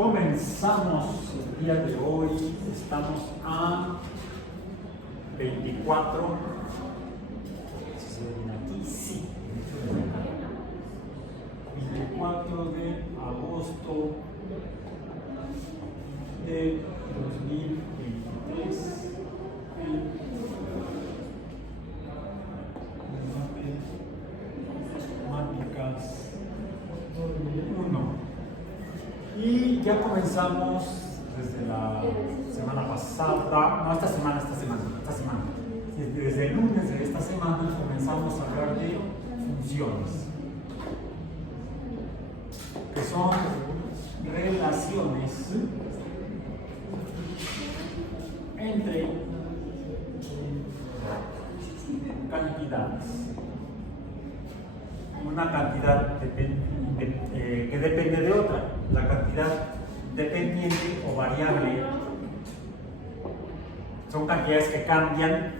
Comenzamos el día de hoy, estamos a 24, aquí sí, 24 de agosto de 2023. Matemáticas 1. Y ya comenzamos desde la semana pasada, no, esta semana. Desde el lunes de esta semana comenzamos a hablar de funciones, que son relaciones entre cantidades. Una cantidad que depende de otra. La cantidad dependiente o variable son cantidades que cambian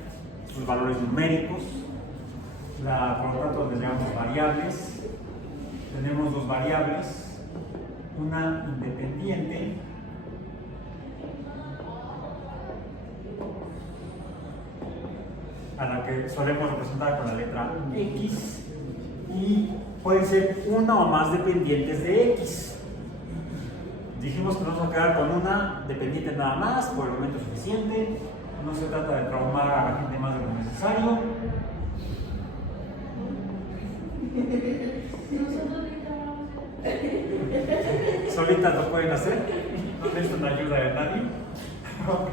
sus valores numéricos. Por lo tanto, les llamamos variables. Tenemos dos variables, una independiente a la que solemos representar con la letra X, y pueden ser una o más dependientes de X. Dijimos que nos vamos a quedar con una dependiente nada más, por el momento suficiente. No se trata de traumar a la gente más de lo necesario. Solitas lo pueden hacer, no necesitan ayuda de nadie. Ok,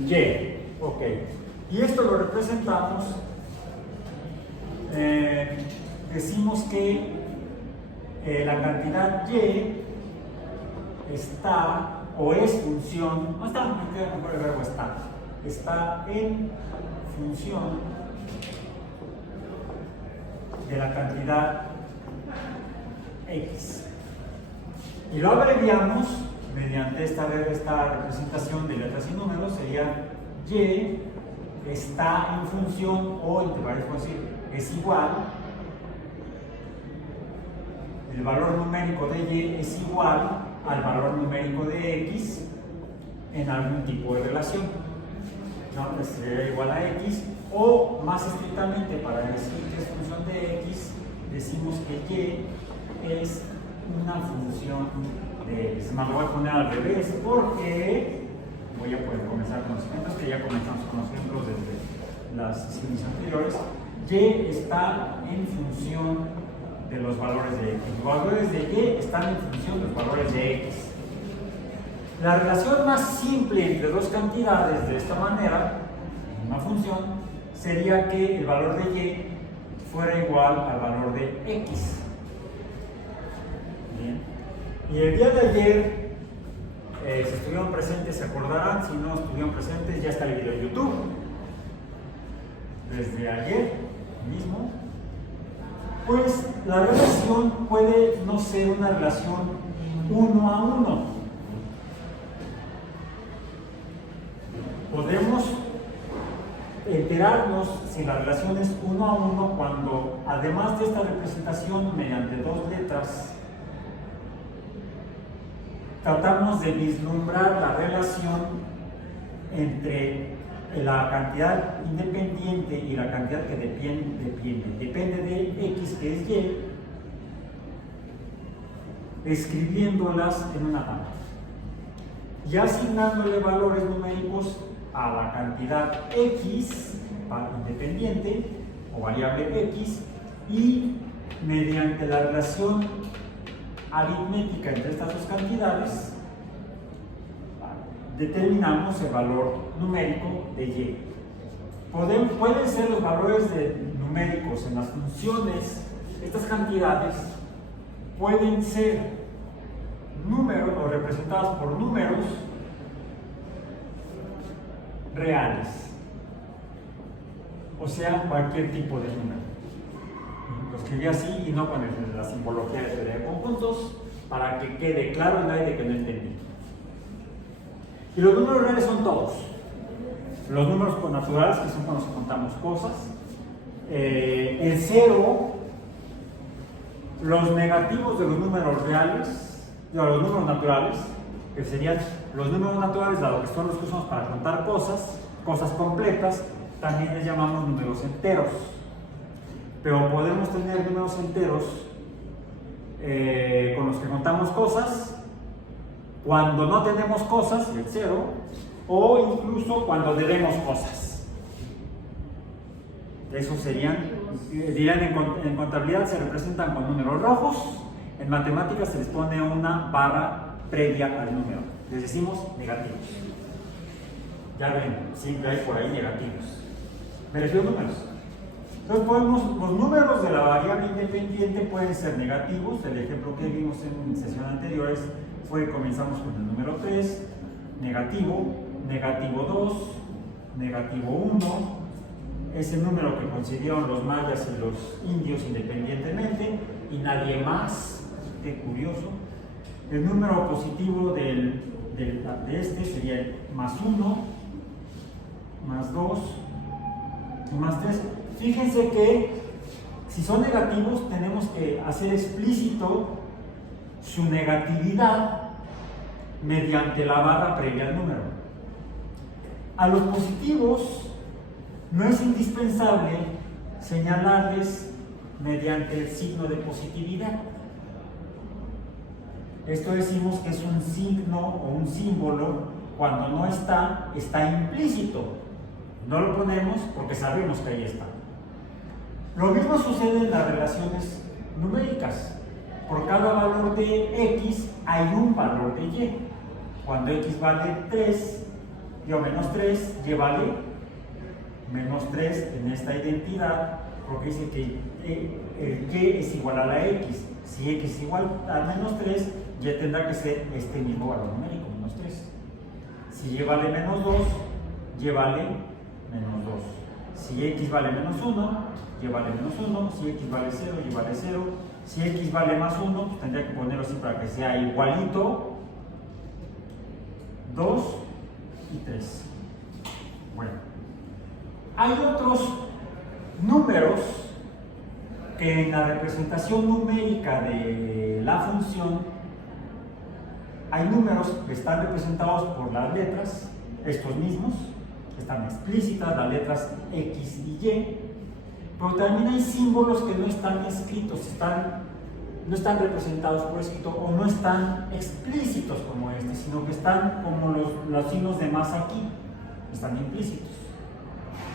Y. Ok. Y esto lo representamos. Decimos que la cantidad Y está o es función, no está, me queda mejor el verbo está en función de la cantidad X. Y lo abreviamos mediante esta representación de letras y números, sería Y está en función, o entre varios puedo decir, es igual, el valor numérico de Y es igual al valor numérico de X en algún tipo de relación. ¿No? Sería igual a X, o más estrictamente, para decir que es función de X, decimos que Y es una función de X. Me lo voy a poner al revés porque voy a poder comenzar con los ejemplos, que ya comenzamos con los ejemplos desde las sesiones anteriores. Y está en función de los valores de X. Los valores de Y están en función de los valores de X. La relación más simple entre dos cantidades de esta manera, una función, sería que el valor de Y fuera igual al valor de X. Bien. Y el día de ayer, si estuvieron presentes se acordarán, si no estuvieron presentes ya está el video en YouTube. Desde ayer mismo, pues la relación puede no ser una relación 1 a 1. Podemos enterarnos si la relación es 1 a 1 cuando, además de esta representación mediante dos letras, tratamos de vislumbrar la relación entre la cantidad independiente y la cantidad que depende de X, que es Y, escribiéndolas en una tabla y asignándole valores numéricos a la cantidad X independiente o variable X, y mediante la relación aritmética entre estas dos cantidades determinamos el valor numérico de Y. Pueden ser los valores numéricos en las funciones, estas cantidades pueden ser números o representadas por números reales, o sea, cualquier tipo de número. Lo escribí así y no con la simbología de teoría de conjuntos, para que quede claro y nadie que no entendí. Y los números reales son todos. Los números naturales, que son cuando contamos cosas. El cero, los negativos de los números reales, de los números naturales, que serían los números naturales, dado que son los que usamos para contar cosas completas, también les llamamos números enteros. Pero podemos tener números enteros con los que contamos cosas cuando no tenemos cosas, el 0, o incluso cuando debemos cosas. Esos serían, dirían en contabilidad se representan con números rojos, en matemáticas se les pone una barra previa al número, les decimos negativos. Ya ven, siempre hay por ahí negativos. Me refiero a números. Entonces los números de la variable independiente pueden ser negativos. El ejemplo que vimos en sesión anteriores fue, comenzamos con el número 3, negativo, negativo 2, negativo 1, ese número que concibieron los mayas y los indios independientemente y nadie más. Qué curioso. El número positivo de este sería el más 1, más 2 y más 3. Fíjense que si son negativos tenemos que hacer explícito su negatividad mediante la barra previa al número. A los positivos no es indispensable señalarles mediante el signo de positividad. Esto decimos que es un signo o un símbolo cuando no está implícito. No lo ponemos porque sabemos que ahí está. Lo mismo sucede en las relaciones numéricas. Por cada valor de x hay un valor de y. Cuando x vale 3, yo menos 3, y vale menos 3 en esta identidad, porque dice que y es igual a la x. Si x es igual a menos 3, y tendrá que ser este mismo valor numérico, menos 3. Si y vale menos 2, y vale menos 2. Si x vale menos 1, y vale menos 1. Si x vale 0, y vale 0. Si x vale más 1, pues tendría que ponerlo así para que sea igualito 2 y 3. Bueno, hay otros números que en la representación numérica de la función hay números que están representados por las letras, estos mismos, están explícitas, las letras X y Y, pero también hay símbolos que no están escritos, no están representados por escrito o no están explícitos como este, sino que están como los signos de más aquí, están implícitos.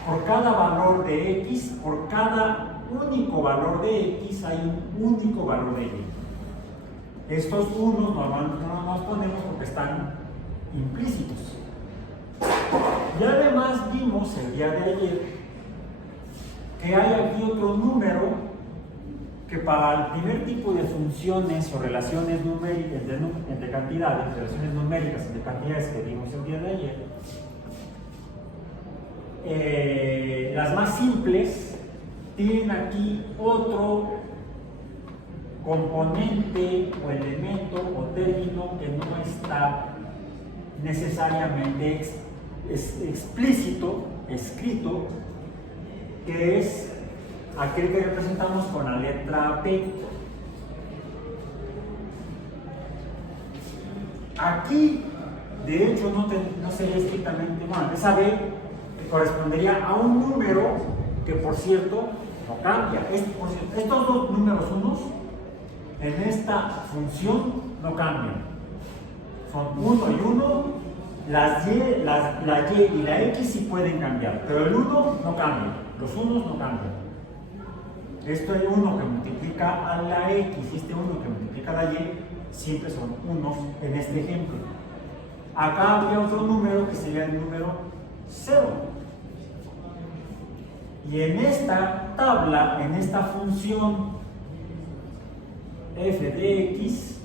Por cada valor de X, por cada único valor de X hay un único valor de Y. Estos unos normalmente no los ponemos porque están implícitos. Y además vimos el día de ayer que hay aquí otro número que para el primer tipo de funciones o relaciones numéricas entre cantidades, relaciones numéricas entre cantidades que vimos el día de ayer, las más simples tienen aquí otro componente o elemento o término que no está necesariamente explícito, escrito, que es aquel que representamos con la letra P. Aquí, de hecho, no sería estrictamente, bueno, esa B correspondería a un número que, por cierto, no cambia. Estos dos números unos en esta función no cambian. Son 1 y 1, la Y y la X sí pueden cambiar, pero el 1 no cambia, los unos no cambian. Esto hay 1 que multiplica a la X y este 1 que multiplica a la Y, siempre son unos en este ejemplo. Acá habría otro número que sería el número 0. Y en esta tabla, en esta función f de x,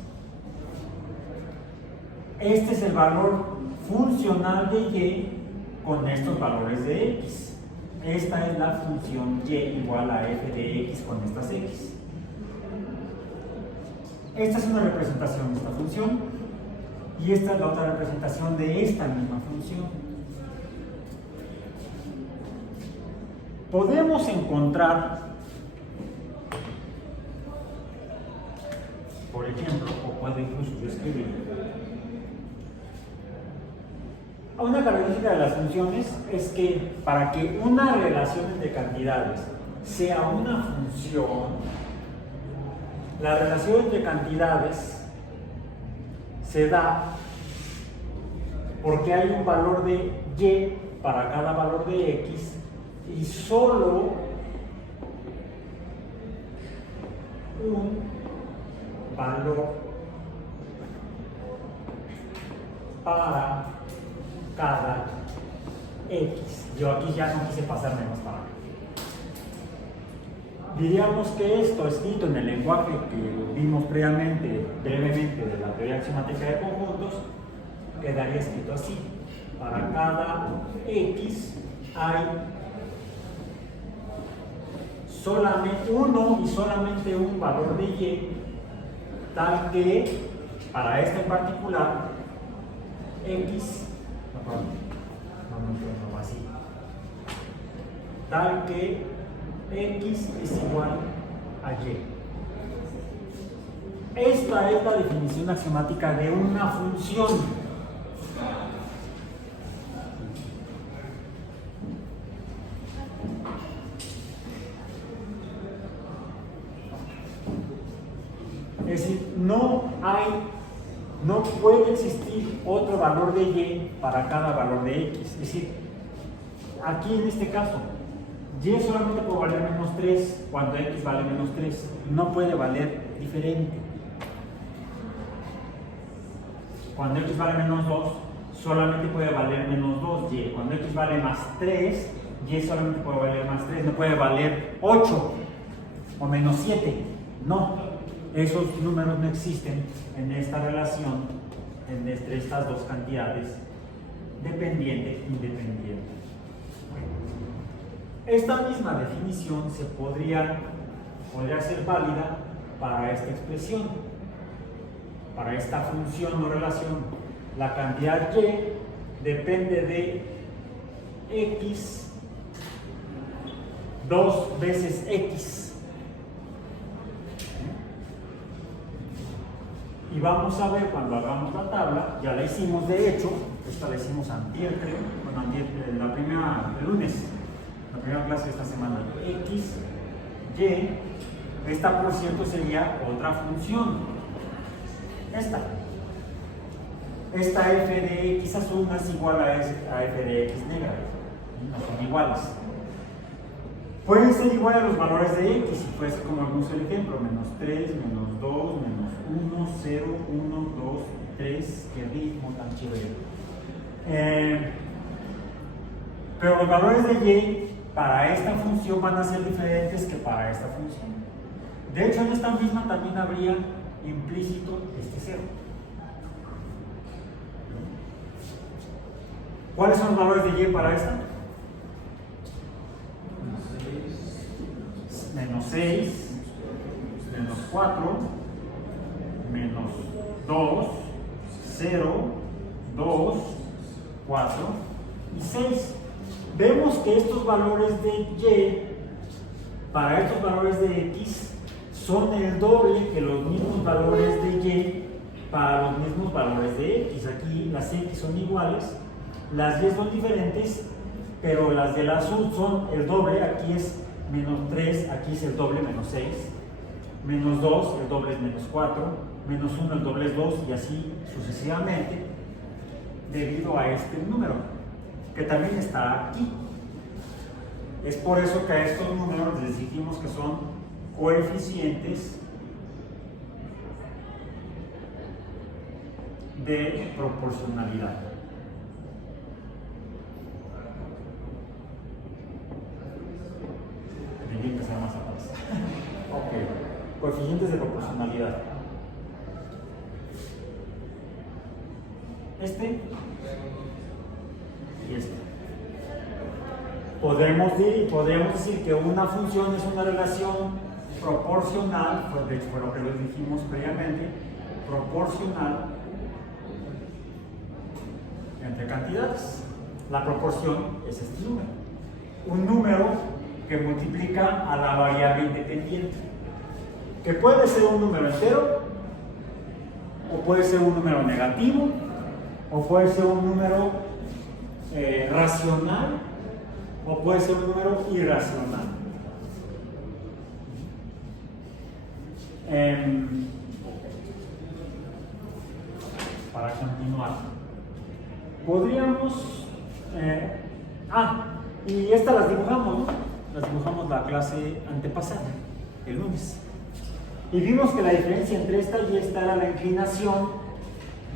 este es el valor funcional de y con estos valores de x. Esta es la función y igual a f de x con estas x. Esta es una representación de esta función y esta es la otra representación de esta misma función. Podemos encontrar, por ejemplo, o puedo incluso yo escribir, Una característica de las funciones es que para que una relación entre cantidades sea una función, la relación entre cantidades se da porque hay un valor de y para cada valor de x y solo un valor para cada x. Yo aquí ya no quise pasarme más para acá. Diríamos que esto escrito en el lenguaje que vimos previamente, brevemente, de la teoría axiomática de conjuntos, quedaría escrito así. Para cada x hay solamente uno y solamente un valor de y, tal que para este en particular, x, no, así, tal que x es igual a y. Esta es la definición axiomática de una función. Es decir, no puede existir otro valor de y para cada valor de x. Es decir, aquí en este caso, y solamente puede valer menos 3 cuando x vale menos 3. No puede valer diferente. Cuando x vale menos 2, solamente puede valer menos 2y. Cuando x vale más 3, y solamente puede valer más 3. No puede valer 8 o menos 7. No. Esos números no existen en esta relación entre estas dos cantidades, dependiente e independiente. Esta misma definición se podría ser válida para esta expresión, para esta función o relación. La cantidad y depende de x 2 veces x. Y vamos a ver cuando hagamos la tabla, ya la hicimos de hecho, esta la hicimos antier, creo, bueno, antier, el lunes, la primera clase de esta semana. X, y, esta por cierto sería otra función. Esta f de x azul no es igual a f de x negra, no son iguales. Pueden ser iguales a los valores de x, si fuese como vimos el ejemplo, menos 3, menos 2, menos 1, 0, 1, 2, 3, qué ritmo tan chévere. Pero los valores de y para esta función van a ser diferentes que para esta función. De hecho, en esta misma también habría implícito este 0. ¿Cuáles son los valores de y para esta? Menos 6, menos 4, menos 2, 0, 2, 4 y 6. Vemos que estos valores de y para estos valores de x son el doble que los mismos valores de y para los mismos valores de x. Aquí las x son iguales, las y son diferentes, pero las del azul son el doble. Aquí es menos 3, aquí es el doble, menos 6, menos 2, el doble es menos 4, menos 1, el doble es 2 y así sucesivamente debido a este número que también está aquí. Es por eso que a estos números les dijimos que son coeficientes de proporcionalidad. Debí empezar más atrás. Ok, coeficientes de proporcionalidad. Este y este. Podemos decir que una función es una relación proporcional, pues de hecho fue lo que les dijimos previamente, proporcional entre cantidades. La proporción es este número. Un número que multiplica a la variable independiente, que puede ser un número entero, o puede ser un número negativo, o puede ser un número racional o puede ser un número irracional. Para continuar, podríamos y estas las dibujamos, ¿no? Las dibujamos la clase antepasada, el lunes, y vimos que la diferencia entre esta y esta era la inclinación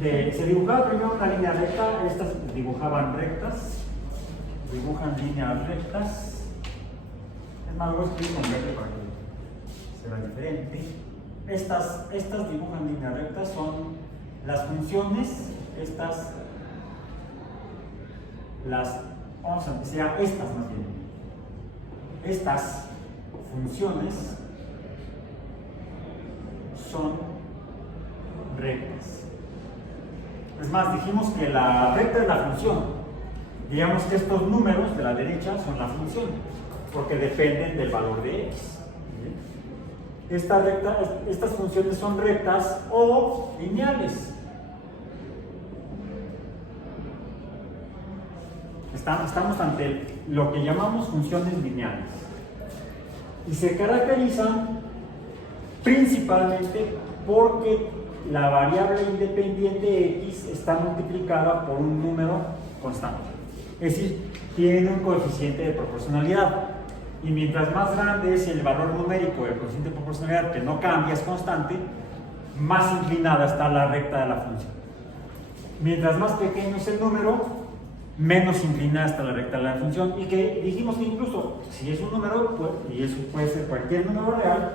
se dibujaba primero una línea recta. Estas dibujaban rectas, dibujan líneas rectas. Es más, voy a escribir con verde para que se vea diferente. Estas dibujan líneas rectas, son las funciones, vamos a decir estas más bien. Estas funciones son rectas. Es más, dijimos que la recta es la función. Digamos que estos números de la derecha son la función, porque dependen del valor de x. Estas funciones son rectas o lineales. Estamos ante lo que llamamos funciones lineales. Y se caracterizan principalmente porque la variable independiente x está multiplicada por un número constante. Es decir, tiene un coeficiente de proporcionalidad. Y mientras más grande es el valor numérico del coeficiente de proporcionalidad, que no cambia, es constante, más inclinada está la recta de la función. Mientras más pequeño es el número, menos inclinada está la recta de la función. Y que dijimos que incluso si es un número, y eso puede ser cualquier número real,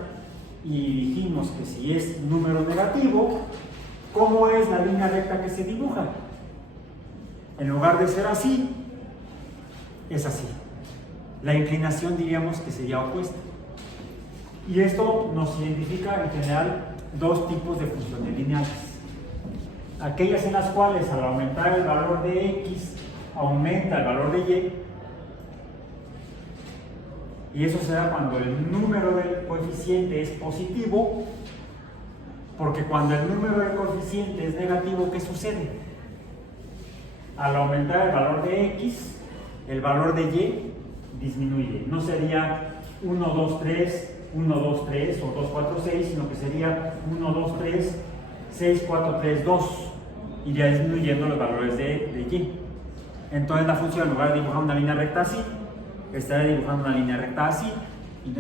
y dijimos que si es número negativo, ¿cómo es la línea recta que se dibuja? En lugar de ser así, es así. La inclinación diríamos que sería opuesta. Y esto nos identifica en general dos tipos de funciones lineales. Aquellas en las cuales al aumentar el valor de x aumenta el valor de y. Y eso se da cuando el número del coeficiente es positivo, porque cuando el número del coeficiente es negativo, ¿qué sucede? Al aumentar el valor de x, el valor de y disminuye. No sería 1, 2, 3, 1, 2, 3 o 2, 4, 6, sino que sería 1, 2, 3, 6, 4, 3, 2. Iría disminuyendo los valores de y. Entonces la función, en lugar de dibujar una línea recta así, estaría dibujando una línea recta así. Y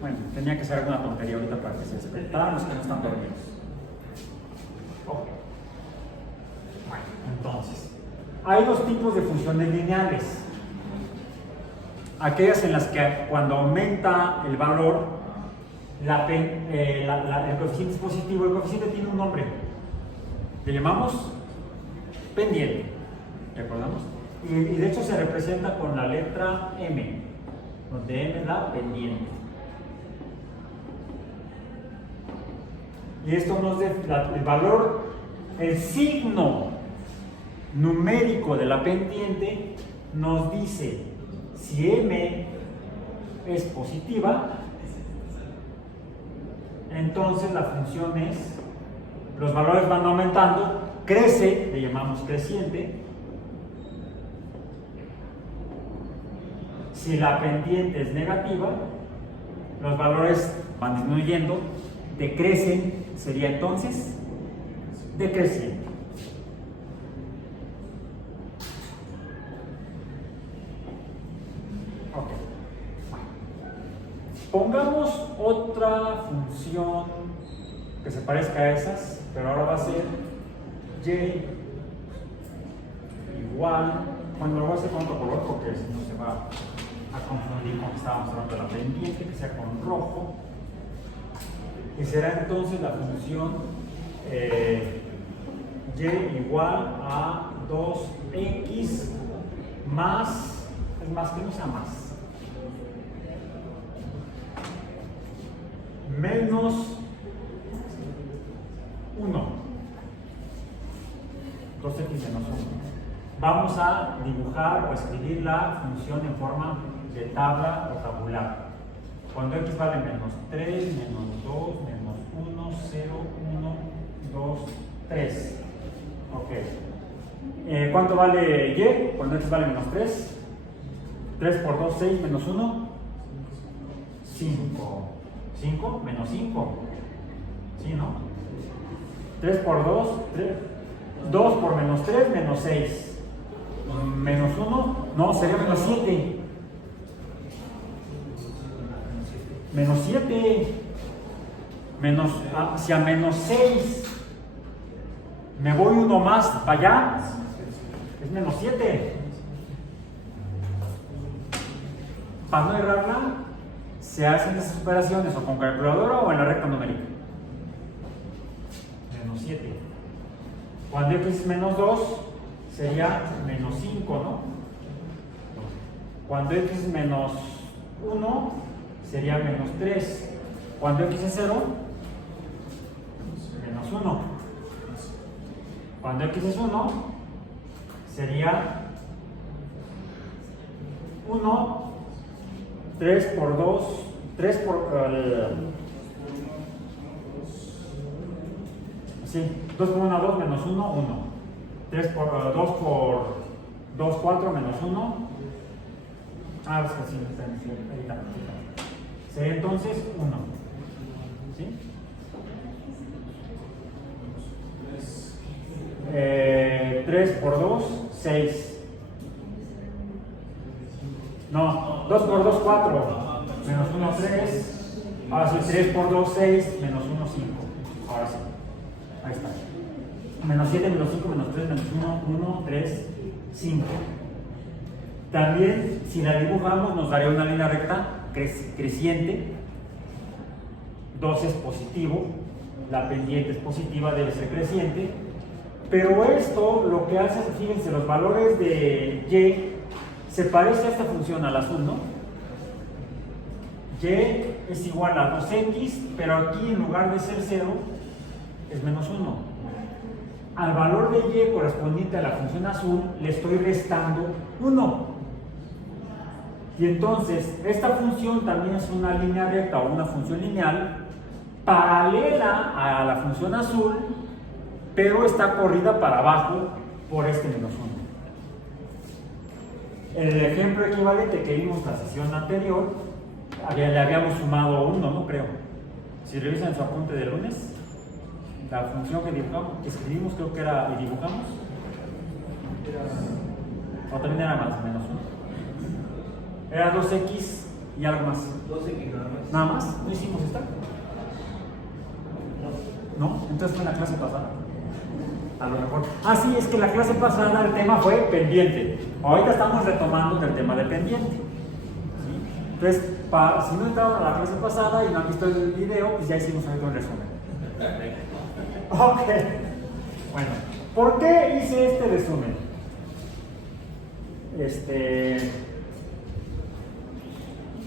bueno, tenía que ser alguna tontería ahorita para que se despertaran los que no están dormidos. Okay. Bueno, entonces, hay dos tipos de funciones lineales. Aquellas en las que cuando aumenta el valor, el coeficiente es positivo. El coeficiente tiene un nombre. Le llamamos pendiente. ¿Recordamos? Y de hecho se representa con la letra M, donde M es la pendiente. Y esto nos da el valor, el signo numérico de la pendiente nos dice si M es positiva, entonces la función es, los valores van aumentando, crece, le llamamos creciente. Si la pendiente es negativa, los valores van disminuyendo, decrecen, sería entonces decreciente. Ok. Pongamos otra función que se parezca a esas, pero ahora va a ser y igual, bueno, lo voy a hacer con otro color porque si no se va a confundir con que estábamos hablando de la pendiente, que sea con rojo, y será entonces la función y igual a 2x más, es más que no sea más, menos 1. 2x menos 1. Vamos a dibujar o escribir la función en forma de tabla o tabular. Cuando x vale menos 3, menos 2, menos 1, 0, 1, 2, 3. ¿Cuánto vale y? Cuando x vale menos 3. 3 por 2, 6, menos 1. 5. 5 menos 5. ¿Sí, no? 3 por 2, 3. 2 por menos 3, menos 6. Menos 1, no, sería menos 7. Menos 7. Menos, hacia menos 6. Me voy uno más para allá. Es menos 7. Para no errarla, se hacen esas operaciones o con calculadora o en la recta numérica. Menos 7. Cuando x es menos 2, sería menos 5, ¿no? Cuando x es menos 1, sería menos 3. Cuando x es 0, menos 1. Cuando x es 1, sería 1. 3 por 2, 3 por... sí, 2 por 1, 2, menos 1, 1. 3 por 2 por 2, 4, menos 1. Ah, es que sí, ahí está. Sería entonces 1. ¿Sí? 3 por 2, 6. No, 2 por 2, 4. Menos 1, 3. Ahora sí, 3 por 2, 6. Menos 1, 5. Ahora sí. Ahí está. Menos 7, menos 5, menos 3, menos 1, 1, 3, 5. También, si la dibujamos, nos daría una línea recta creciente. 2 es positivo. La pendiente es positiva, debe ser creciente. Pero esto lo que hace, fíjense, los valores de y se parece a esta función, al azul, ¿no? Y es igual a 2x, pero aquí en lugar de ser 0, es menos 1. Al valor de y correspondiente a la función azul, le estoy restando 1. Y entonces, esta función también es una línea recta o una función lineal paralela a la función azul, pero está corrida para abajo por este menos 1. En el ejemplo equivalente que vimos la sesión anterior, le habíamos sumado 1, ¿no? Creo. Si revisan su apunte de lunes, la función que dibujamos, que escribimos, creo que era, y dibujamos, o también era más, menos 1. Era 2x y algo más. 2x nada más. ¿Nada más? ¿No hicimos esta? ¿No? Entonces fue en la clase pasada. A lo mejor. Ah, sí, es que la clase pasada el tema fue pendiente. Ahorita estamos retomando el tema de pendiente. ¿Sí? Entonces, si no entraron a la clase pasada y no han visto el video, pues ya hicimos algo en resumen. Ok. Bueno, ¿por qué hice este resumen?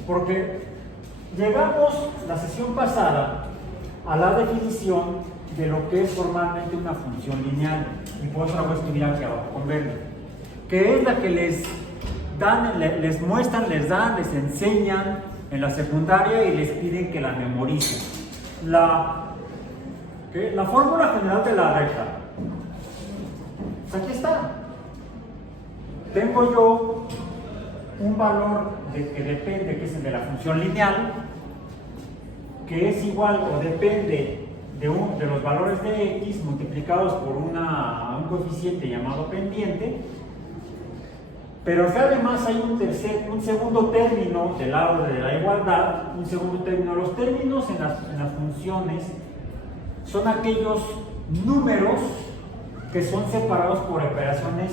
Porque llegamos la sesión pasada a la definición de lo que es formalmente una función lineal, y por eso la voy a escribir aquí abajo con verde, que es la que les dan, les muestran, les dan, les enseñan en la secundaria y les piden que la memoricen. La fórmula general de la recta, pues aquí está. Tengo yo un valor que depende, que es el de la función lineal, que es igual o depende de los valores de x multiplicados por un coeficiente llamado pendiente, pero que además hay un segundo término del lado de la igualdad, un segundo término. Los términos en las funciones son aquellos números que son separados por operaciones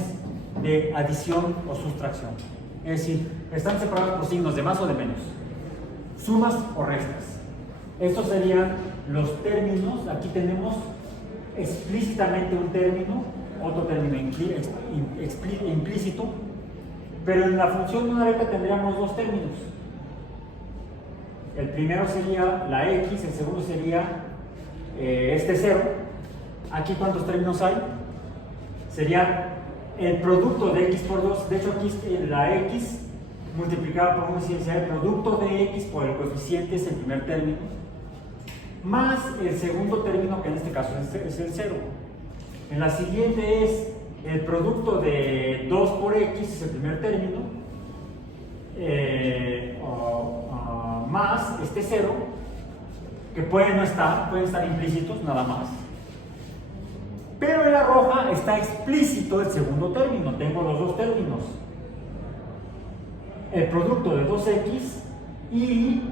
de adición o sustracción, es decir, están separados por signos de más o de menos, sumas o restas. Estos serían los términos. Aquí tenemos explícitamente un término, otro término implícito, pero en la función de una recta tendríamos dos términos. El primero sería la x, el segundo sería este 0. Aquí, ¿cuántos términos hay? Sería el producto de x por 2. De hecho, aquí la x multiplicada por 1 sería el producto de x por el coeficiente, es el primer término, más el segundo término, que en este caso es el 0. En la siguiente es el producto de 2 por x es el primer término, más este 0, que pueden no estar, pueden estar implícitos nada más. Pero en la roja está explícito el segundo término, tengo los dos términos. El producto de 2x y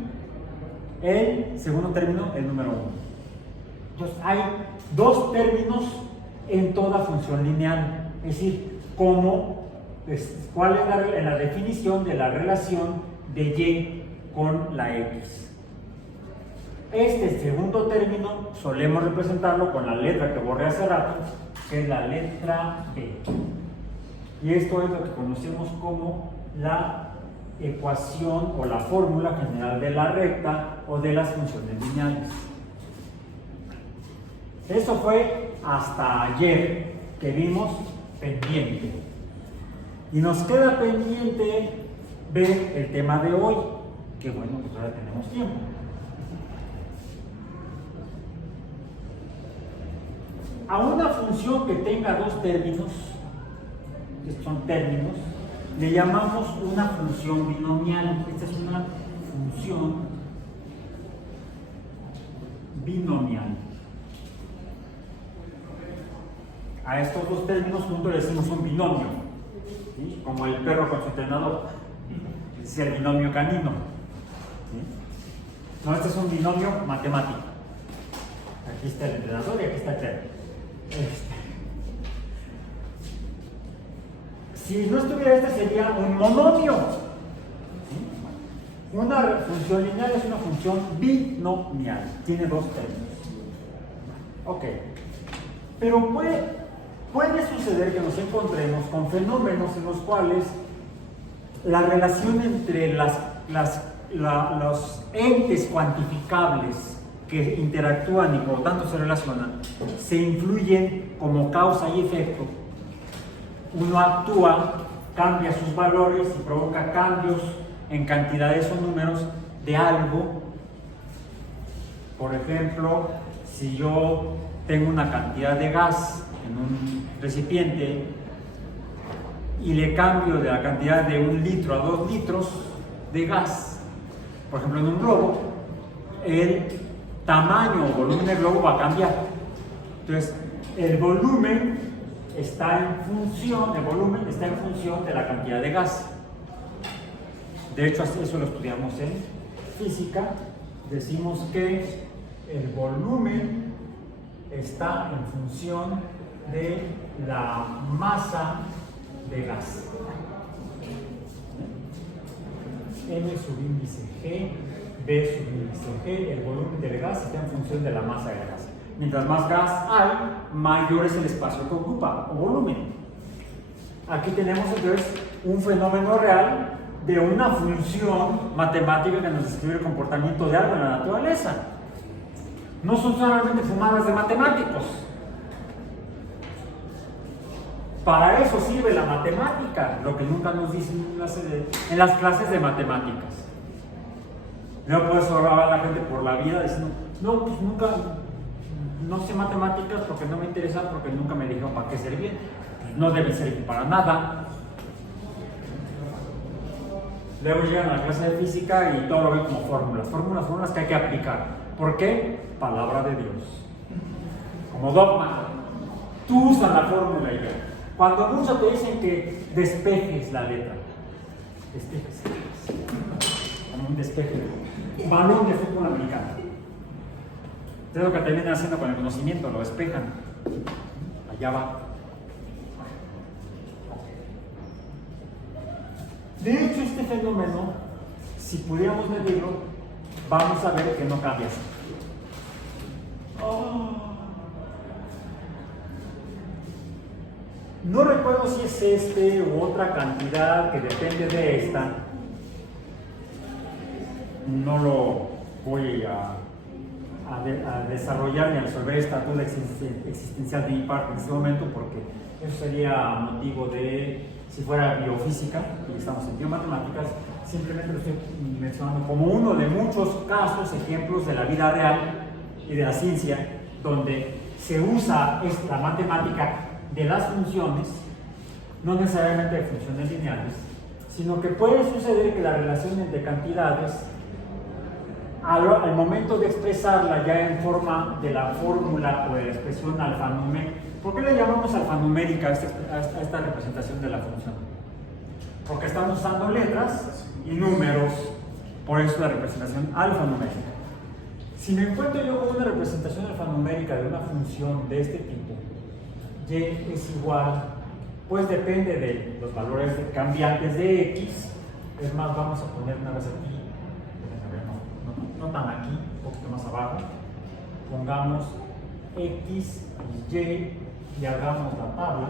el segundo término, el número 1. Entonces hay dos términos en toda función lineal, es decir, cuál es la definición de la relación de y con la x. Este segundo término solemos representarlo con la letra que borré hace rato, que es la letra B. Y esto es lo que conocemos como la ecuación o la fórmula general de la recta o de las funciones lineales. Eso fue hasta ayer que vimos pendiente. Y nos queda pendiente ver el tema de hoy, que bueno, pues ahora tenemos tiempo. A una función que tenga dos términos, que son términos, le llamamos una función binomial. Esta es una función binomial. A estos dos términos juntos le decimos un binomio, ¿sí? Como el perro con su entrenador, es el binomio canino, ¿sí? No, este es un binomio matemático. Aquí está el entrenador y aquí está el perro. Si no estuviera este sería un monomio, ¿sí? Una función lineal es una función binomial, tiene dos términos. Ok, pero puede suceder que nos encontremos con fenómenos en los cuales la relación entre los entes cuantificables que interactúan y por lo tanto se relacionan, se influyen como causa y efecto. Uno actúa, cambia sus valores y provoca cambios en cantidades o números de algo. Por ejemplo, si yo tengo una cantidad de gas en un recipiente y le cambio de la cantidad de 1 litro a 2 litros de gas, por ejemplo en un globo, el tamaño o volumen del globo va a cambiar. Entonces, el volumen está en función de la cantidad de gas. De hecho, eso lo estudiamos en física. Decimos que el volumen está en función de la masa de gas. M subíndice G, B subíndice G, el volumen del gas está en función de la masa del gas. Mientras más gas hay, mayor es el espacio que ocupa, o volumen. Aquí tenemos entonces un fenómeno real de una función matemática que nos describe el comportamiento de algo en la naturaleza. No son solamente fumadas de matemáticos. Para eso sirve la matemática, lo que nunca nos dicen en las clases de matemáticas. No puedes hablar a la gente por la vida diciendo, no, pues nunca, no sé matemáticas porque no me interesan, porque nunca me dijeron para qué servían. Pues no deben servir para nada. Luego llegan a la clase de física y todo lo ven como fórmulas que hay que aplicar. ¿Por qué? Palabra de Dios. Como dogma. Tú usas la fórmula y ya. Cuando muchos te dicen que despejes la letra, despejes, como un despeje, balón de fútbol americano. Es lo que te vienen haciendo con el conocimiento, lo despejan. Allá va. De hecho, este fenómeno, si pudiéramos medirlo, vamos a ver que no cambia así. No recuerdo si es este u otra cantidad que depende de esta. No lo voy a desarrollar ni a resolver esta duda existencial de mi parte en este momento, porque eso sería motivo de, si fuera biofísica, y estamos en biomatemáticas, simplemente lo estoy mencionando como uno de muchos casos, ejemplos de la vida real y de la ciencia, donde se usa esta matemática de las funciones, no necesariamente de funciones lineales, sino que puede suceder que la relación entre cantidades, al momento de expresarla ya en forma de la fórmula o de la expresión alfanumérica, ¿por qué le llamamos alfanumérica a esta representación de la función? Porque estamos usando letras y números, por eso la representación alfanumérica. Si me encuentro yo con una representación alfanumérica de una función de este tipo, y es igual, pues depende de los valores cambiantes de x. Es más, vamos a poner una vez aquí, no tan aquí, un poquito más abajo. Pongamos x y y y hagamos la tabla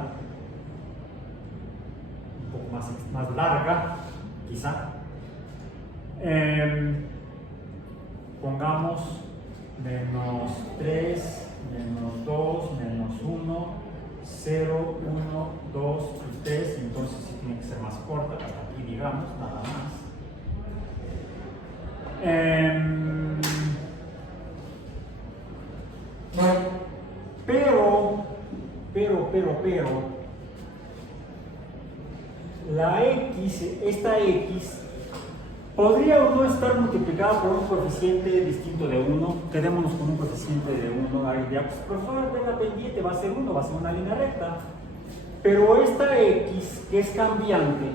un poco más larga, quizá. Pongamos menos 3, menos 2, menos 1, 0, 1, 2 y 3, entonces sí tiene que ser más corta, hasta aquí digamos, nada más. Pero, la x, esta x, podría o no estar multiplicada por un coeficiente distinto de 1. Quedémonos con un coeficiente de 1. Ahí ya, pues, profesor, de la pendiente va a ser 1, va a ser una línea recta. Pero esta x, que es cambiante,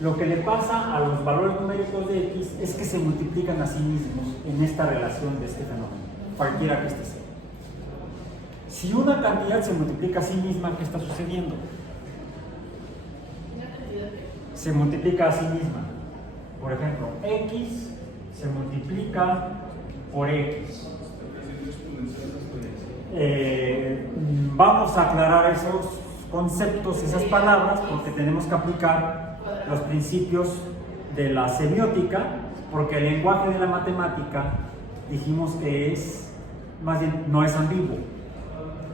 lo que le pasa a los valores numéricos de x es que se multiplican a sí mismos en esta relación de este fenómeno, cualquiera que este sea. Si una cantidad se multiplica a sí misma, ¿qué está sucediendo? Se multiplica a sí misma. Por ejemplo, x se multiplica por x. Vamos a aclarar esos conceptos, esas palabras, porque tenemos que aplicar los principios de la semiótica, porque el lenguaje de la matemática dijimos que es, más bien, no es ambiguo,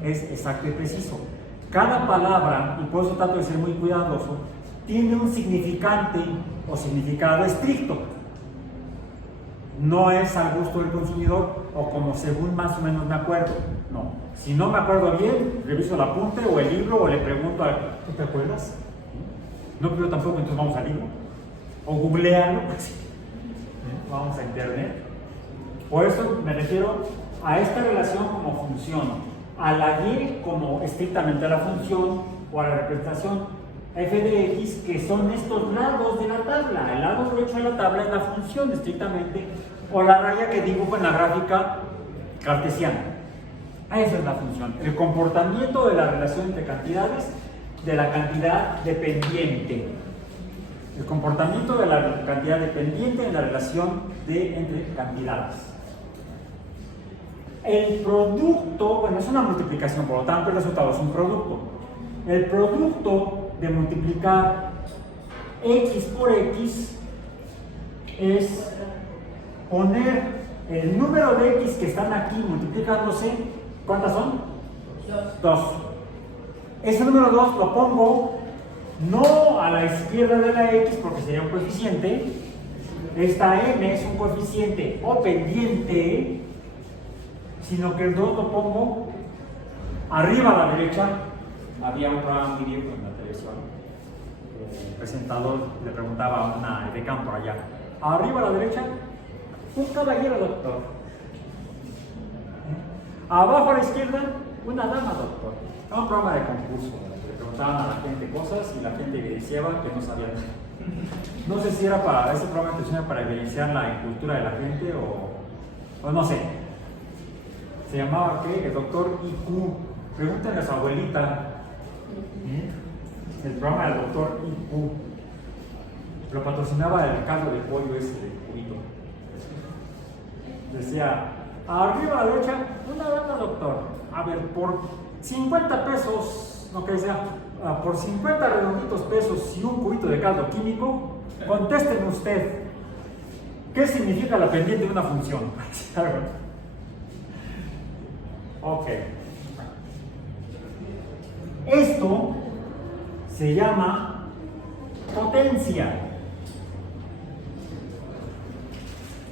es exacto y preciso. Cada palabra, y por eso trato de ser muy cuidadoso, tiene un significante o significado estricto. No es al gusto del consumidor o como según más o menos me acuerdo. No. Si no me acuerdo bien, reviso el apunte o el libro o le pregunto a ¿tú te acuerdas? No, yo tampoco, entonces vamos al libro. O googlearlo. Vamos a internet. Por eso me refiero a esta relación como función, a la y como estrictamente a la función o a la representación f de x, que son estos lados de la tabla. El lado derecho de la tabla es la función estrictamente, o la raya que dibujo en la gráfica cartesiana. Esa es la función. El comportamiento de la relación entre cantidades, de la cantidad dependiente. El comportamiento de la cantidad dependiente en la relación entre cantidades. El producto, bueno, es una multiplicación, por lo tanto el resultado es un producto. El producto de multiplicar x por x es poner el número de x que están aquí multiplicándose. ¿Cuántas son? 2. Ese número 2 lo pongo no a la izquierda de la x porque sería un coeficiente. Esta m es un coeficiente o pendiente, sino que el 2 lo pongo arriba a la derecha. Había un programa muy viejo en la televisión. El presentador le preguntaba a una edecán por allá: arriba a la derecha, un caballero doctor. Abajo a la izquierda, una dama doctor. Era un programa de concurso. Le preguntaban a la gente cosas y la gente evidenciaba que no sabía nada. No sé si era para ese programa de televisión para evidenciar la incultura de la gente o no sé. Se llamaba ¿qué? El doctor IQ. Pregúntenle a su abuelita. El programa del doctor IQ lo patrocinaba el caldo de pollo ese de cubito. Decía: arriba a la derecha, una dama doctor. A ver, por 50 pesos, no que sea, por 50 redonditos pesos y un cubito de caldo químico, contésteme usted, ¿qué significa la pendiente de una función? Ok. Esto se llama potencia.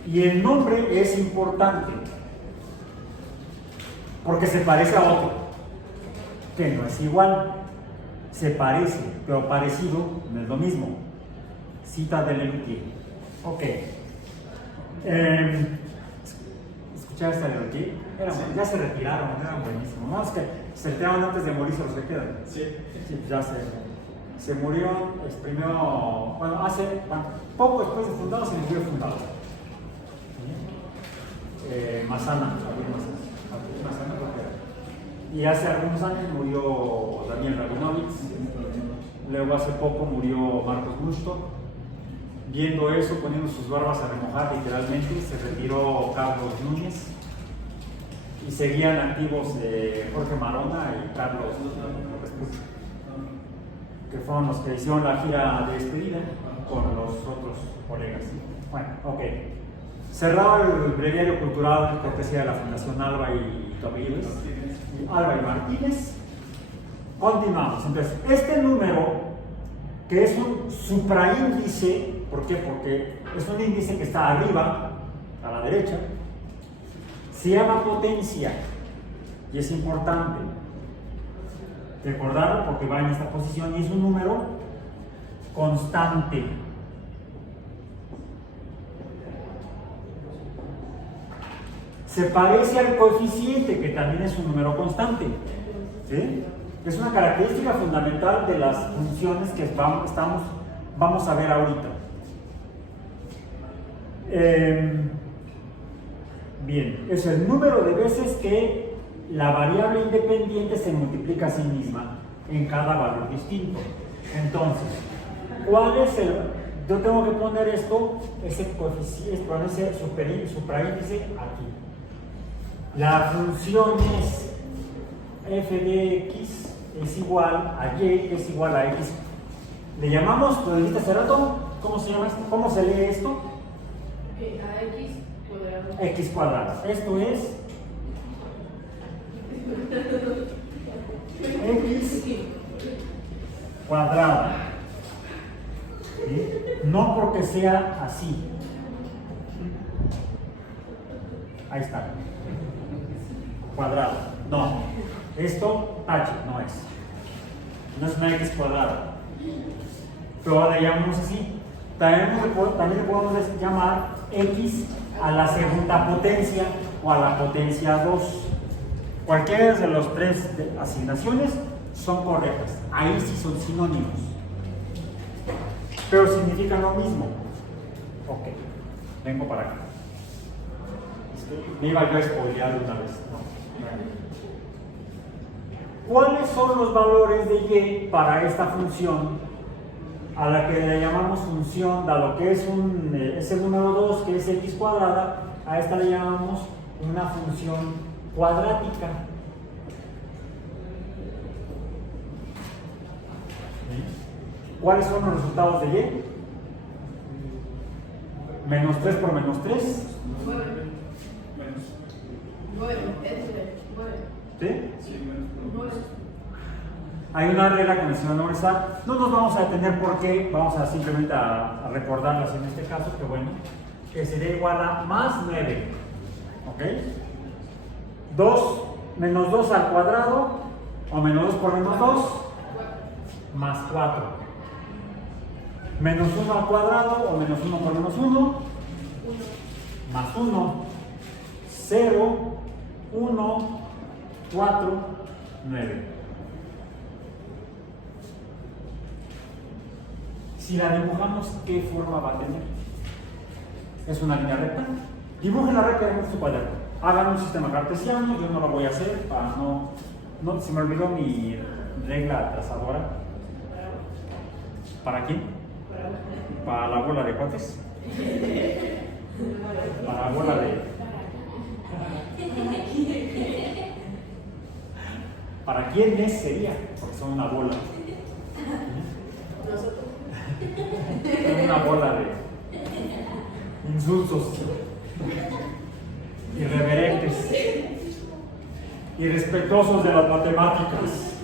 Y el nombre es importante porque se parece a otro que no es igual. se parece, pero parecido no es lo mismo. Cita de Leloutier. Ok. ¿Escuchaste a Leloutier? Ya se retiraron, eran buenísimos. No, es que se retiraron antes de morir, se los que quedan. Sí. Sí, ya se murió, primero, bueno, poco después de fundado se murió fundado. Massana, creo que era. Y hace algunos años murió Daniel Rabinovich, luego hace poco murió Marcos Gusto. Viendo eso, poniendo sus barbas a remojar literalmente, se retiró Carlos Núñez y seguían activos Jorge Marona y Carlos Respucho, que fueron los que hicieron la gira de despedida con los otros colegas. Bueno, ok. Cerrado el breviario cultural, cortesía de la Fundación Alba y Tobiles, Alba y Martínez. Continuamos. Entonces, este número, que es un supraíndice, ¿por qué? Porque es un índice que está arriba, a la derecha, se llama potencia, y es importante recordarlo porque va en esta posición y es un número constante. Se parece al coeficiente, que también es un número constante. ¿Sí? Es una característica fundamental de las funciones que vamos a ver ahorita. Bien, es el número de veces que la variable independiente se multiplica a sí misma en cada valor distinto. Entonces, ¿cuál es el...? Yo tengo que poner ese coeficiente, poner ese supraíndice aquí. La función es f de x es igual a y, que es igual a x. Le llamamos, lo dijiste hace rato, ¿cómo se llama esto? ¿Cómo se lee esto? A x cuadrado. X cuadrado. Esto es x cuadrado. ¿Sí? No porque sea así. Ahí está. Cuadrado. No. Esto, tache, no es. No es una x cuadrada. Pero le llamamos así. También le podemos llamar x a la segunda potencia o a la potencia 2. Cualquiera de las tres asignaciones son correctas. Ahí sí son sinónimos. Pero significan lo mismo. Ok. Vengo para acá. Me iba yo a spoilear una vez. No. ¿Cuáles son los valores de y para esta función a la que le llamamos función, dado que es el número 2, que es x cuadrada? A esta le llamamos una función cuadrática. ¿Cuáles son los resultados de y? Menos 3 por menos 3. 9. 9. ¿Sí? Sí, menos 9. Hay una regla que menciona esa. No nos vamos a detener porque vamos a simplemente a recordarlas en este caso, que bueno, que sería igual a más 9. ¿Ok? 2 menos 2 al cuadrado, o menos 2 por menos 2, más 4. Menos 1 al cuadrado, o menos 1 por menos 1, más 1. 0, 1, 4, 9. Si la dibujamos, ¿qué forma va a tener? ¿Es una línea recta? Dibujen la recta en su cuaderno. Hagan un sistema cartesiano, yo no lo voy a hacer para no se me olvidó mi regla trazadora. ¿Para quién? ¿Para la bola de cuates? Para la bola de... ¿Para quiénes sería? Porque son una bola. Son una bola de insultos irreverentes, irrespetuosos de las matemáticas.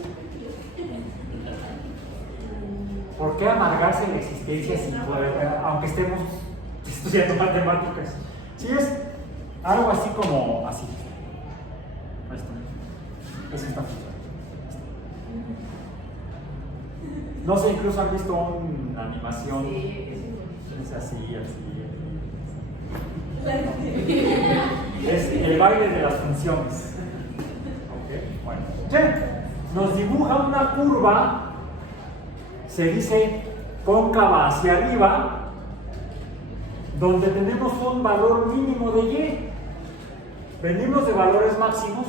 ¿Por qué amargarse la existencia si aunque estemos estudiando matemáticas? Si es algo así como así. Ahí está. Es esta función. No sé, incluso han visto una animación. Sí, Es así. Es el baile de las funciones. Ok, bueno. Ya, nos dibuja una curva, se dice cóncava hacia arriba, donde tenemos un valor mínimo de y. Venimos de valores máximos,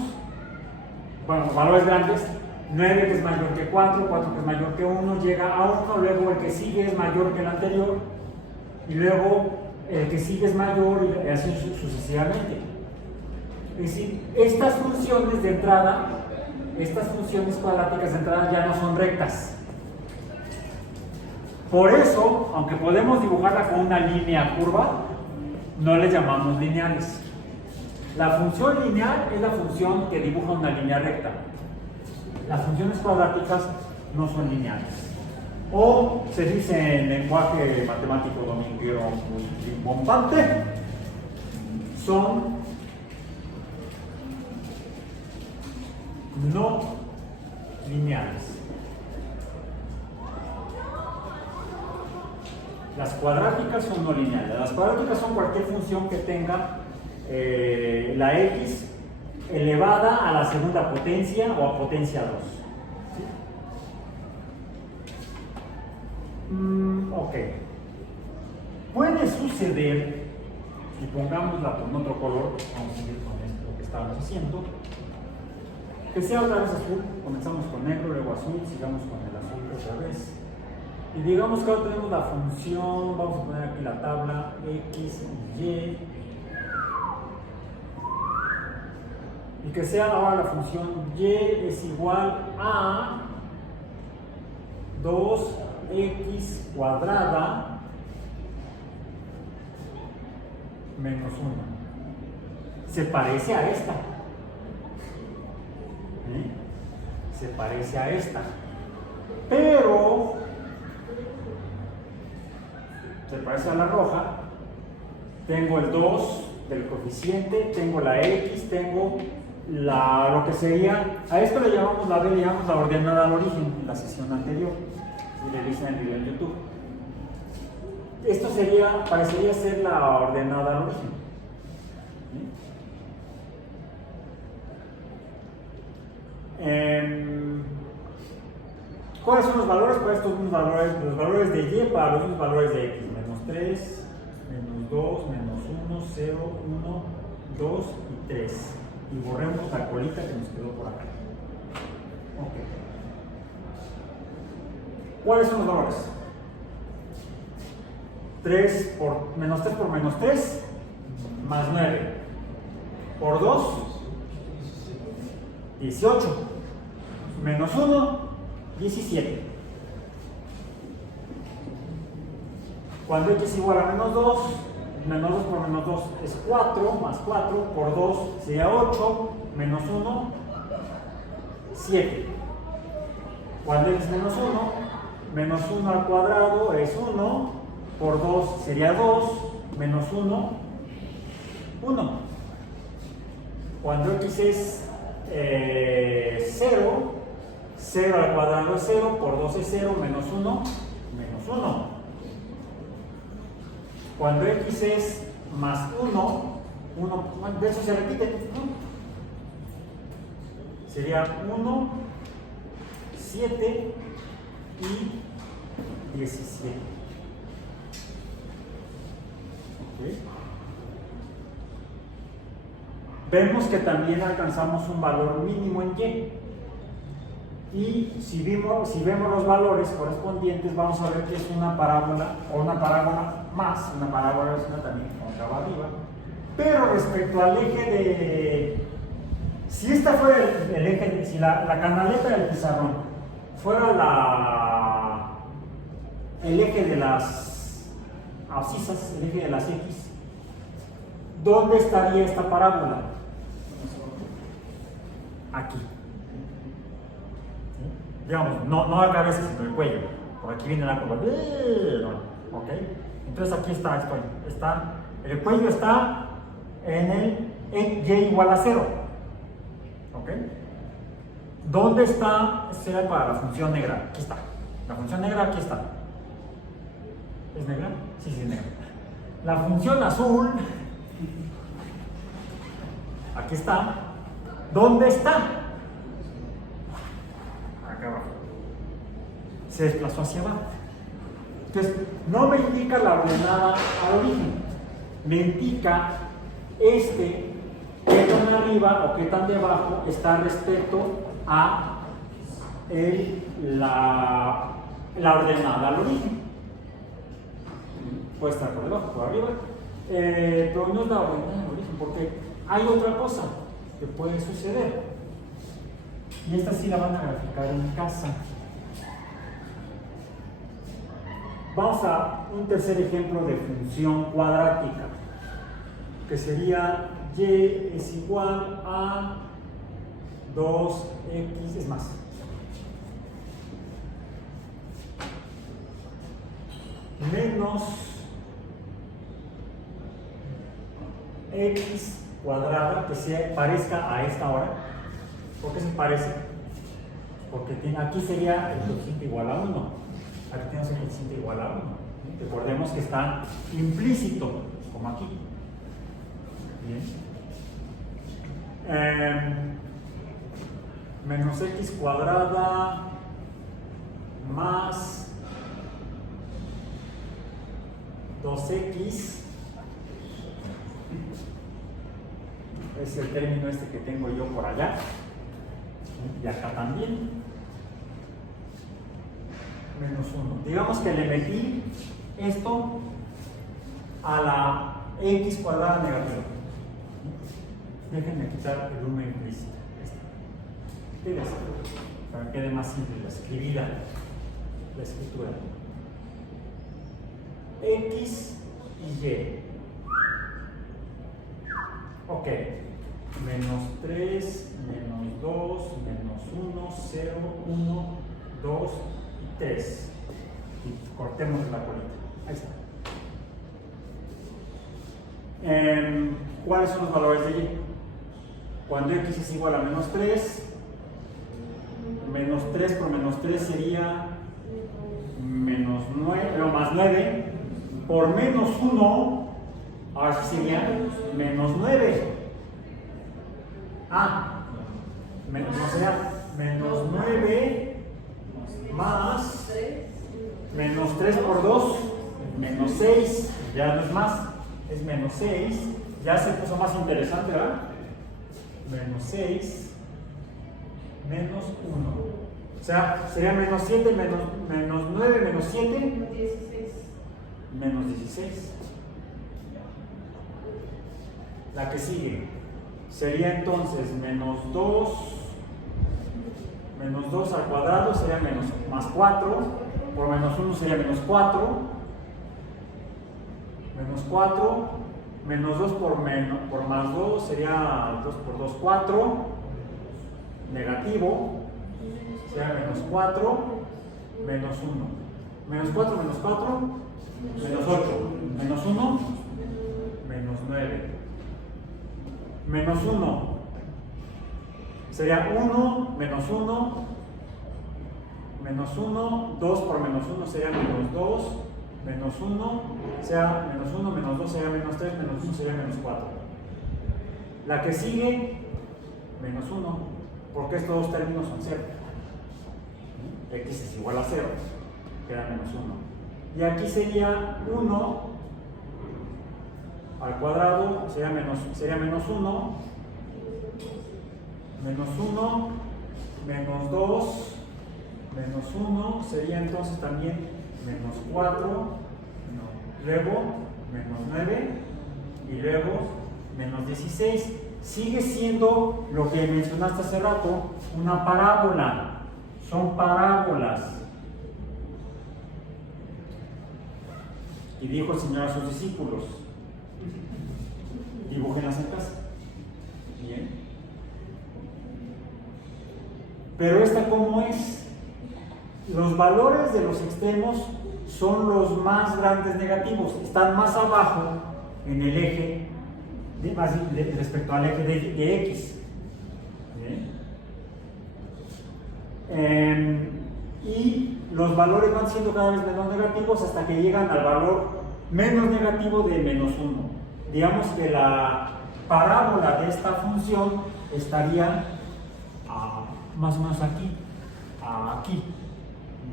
bueno, valores grandes, 9 que es mayor que 4, 4 que es mayor que 1, llega a 1, luego el que sigue es mayor que el anterior, y luego el que sigue es mayor, y así sucesivamente. Es decir, estas funciones de entrada, estas funciones cuadráticas de entrada ya no son rectas. Por eso, aunque podemos dibujarla con una línea curva, no le llamamos lineales. La función lineal es la función que dibuja una línea recta. Las funciones cuadráticas no son lineales. O se dice en lenguaje matemático dominguero muy rimbombante, son no lineales. Las cuadráticas son no lineales. Las cuadráticas son cualquier función que tenga la x elevada a la segunda potencia o a potencia 2. ¿Sí? Ok. Puede suceder, y pongámosla con otro color, vamos a seguir con esto que estábamos haciendo, que sea otra vez azul. Comenzamos con negro, luego azul, sigamos con el azul otra vez. Y digamos que ahora tenemos la función, vamos a poner aquí la tabla x y y. Y que sea ahora la función y es igual a 2x cuadrada menos 1. Se parece a esta. ¿Sí? Se parece a esta. Pero se parece a la roja. Tengo el 2 del coeficiente, tengo la x, tengo lo que sería, a esto le llamamos la B, le llamamos la ordenada al origen en la sesión anterior, si le dicen el video en YouTube. Esto parecería ser la ordenada al origen. ¿Cuáles son los valores? Pues estos son los valores de y para los mismos valores de x. Menos 3, menos 2, menos 1, 0, 1, 2 y 3. Y borremos la colita que nos quedó por acá. Ok. ¿Cuáles son los valores? Menos 3 por menos 3, más 9. Por 2, 18. Menos 1, 17. Cuando x igual a menos 2 por menos 2 es 4, más 4, por 2 sería 8, menos 1, 7. Cuando x menos 1, menos 1 al cuadrado es 1, por 2 sería 2, menos 1, 1. Cuando x es 0, 0 al cuadrado es 0, por 2 es 0, menos 1, menos 1. Cuando x es más 1, de eso se repite, ¿no? Sería 1, 7 y 17. ¿Okay? Vemos que también alcanzamos un valor mínimo en y. Y si vemos los valores correspondientes, vamos a ver que es una parábola o una parábola más, una parábola es una también cóncava arriba. Pero respecto al eje de... Si esta fuera el eje, si la canaleta del pizarrón fuera el eje de las abscisas, el eje de las x, ¿dónde estaría esta parábola? Aquí. Digamos, no la cabeza, sino el cuello. Por aquí viene la curva. ¿Ok? Entonces aquí está, el cuello está en y igual a 0. ¿Ok? ¿Dónde está? Esto será para la función negra. Aquí está. La función negra aquí está. ¿Es negra? Sí, sí, es negra. La función azul, aquí está. ¿Dónde está? Acá abajo. Se desplazó hacia abajo. Entonces, no me indica la ordenada al origen, me indica qué tan arriba o qué tan debajo está respecto a la ordenada al origen. Puede estar por debajo, por arriba, pero no es la ordenada al origen, porque hay otra cosa que puede suceder. Y esta sí la van a graficar en casa. Vamos a un tercer ejemplo de función cuadrática, que sería y es igual a 2x, es más. Menos x cuadrada que se parezca a esta hora. ¿Por qué se parece? Porque aquí sería el coeficiente igual a 1. Aquí tenemos el coeficiente igual a 1. Recordemos que está implícito, como aquí. Bien. Menos x cuadrada más 2x es el término este que tengo yo por allá y acá también. Menos 1. Digamos que le metí esto a la x cuadrada negativa. Déjenme quitar el 1 implícito. Para que quede más simple la escritura. X y y. Ok. Menos 3, menos 2, menos 1, 0, 1, 2 y 3. Y cortemos la colita. Ahí está. ¿Cuáles son los valores de y? Cuando x es igual a menos 3, menos 3 por menos 3 sería menos 9, o más 9, por menos 1, ahora sí sería menos 9. No será menos 9 más menos 3 por 2, menos 6, ya no es más, es menos 6, ya se puso más interesante, ¿verdad? Menos 6, menos 1. O sea, sería menos 7, menos 9, menos 7, menos 16. La que sigue sería entonces menos 2 al cuadrado sería más 4, por menos 1 sería menos 4, menos 4, menos 2 por más 2 sería 2 por 2, 4, negativo, sería menos 4, menos 1, menos 4, menos 4, menos 8, menos 1, menos 9, menos 1, sería 1, menos 1, menos 1, 2 por menos 1 sería menos 2, menos 1, sea menos 1, menos 2 sería menos 3, menos 1 sería menos 4. La que sigue, menos 1, porque estos dos términos son 0. X es igual a 0, queda menos 1. Y aquí sería 1 al cuadrado, sería menos 1, menos 1, menos 2, menos 1, sería entonces también menos 4, luego menos 9 y luego menos 16. Sigue siendo lo que mencionaste hace rato, una parábola. Son parábolas. Y dijo el Señor a sus discípulos: dibújenlas en casa. Bien. Pero esta, ¿cómo es? Los valores de los extremos son los más grandes negativos, están más abajo en el eje, respecto al eje de X. ¿Bien? y los valores van siendo cada vez menos negativos hasta que llegan al valor menos negativo de menos 1. Digamos que la parábola de esta función estaría más o menos aquí, aquí,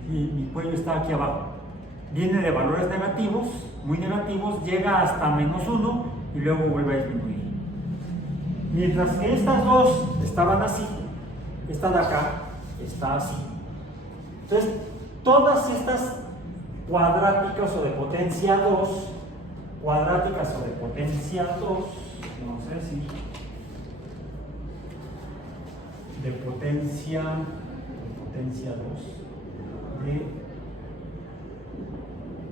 y mi cuello está aquí abajo. Viene de valores negativos, muy negativos, llega hasta menos 1 y luego vuelve a disminuir. Mientras que estas dos estaban así, esta de acá está así. Entonces, todas estas cuadráticas o de potencia 2, cuadráticas o de potencia 2, no sé si de potencia 2, de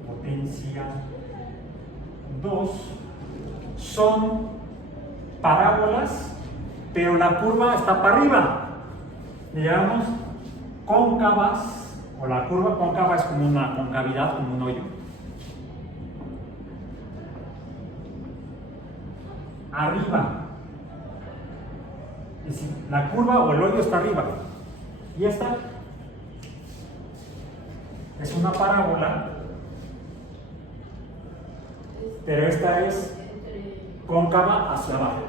potencia 2 son parábolas, pero la curva está para arriba. Le llamamos cóncavas, o la curva cóncava es como una concavidad, como un hoyo. Arriba. Es decir, la curva o el hoyo está arriba. Y esta es una parábola, pero esta es cóncava hacia abajo.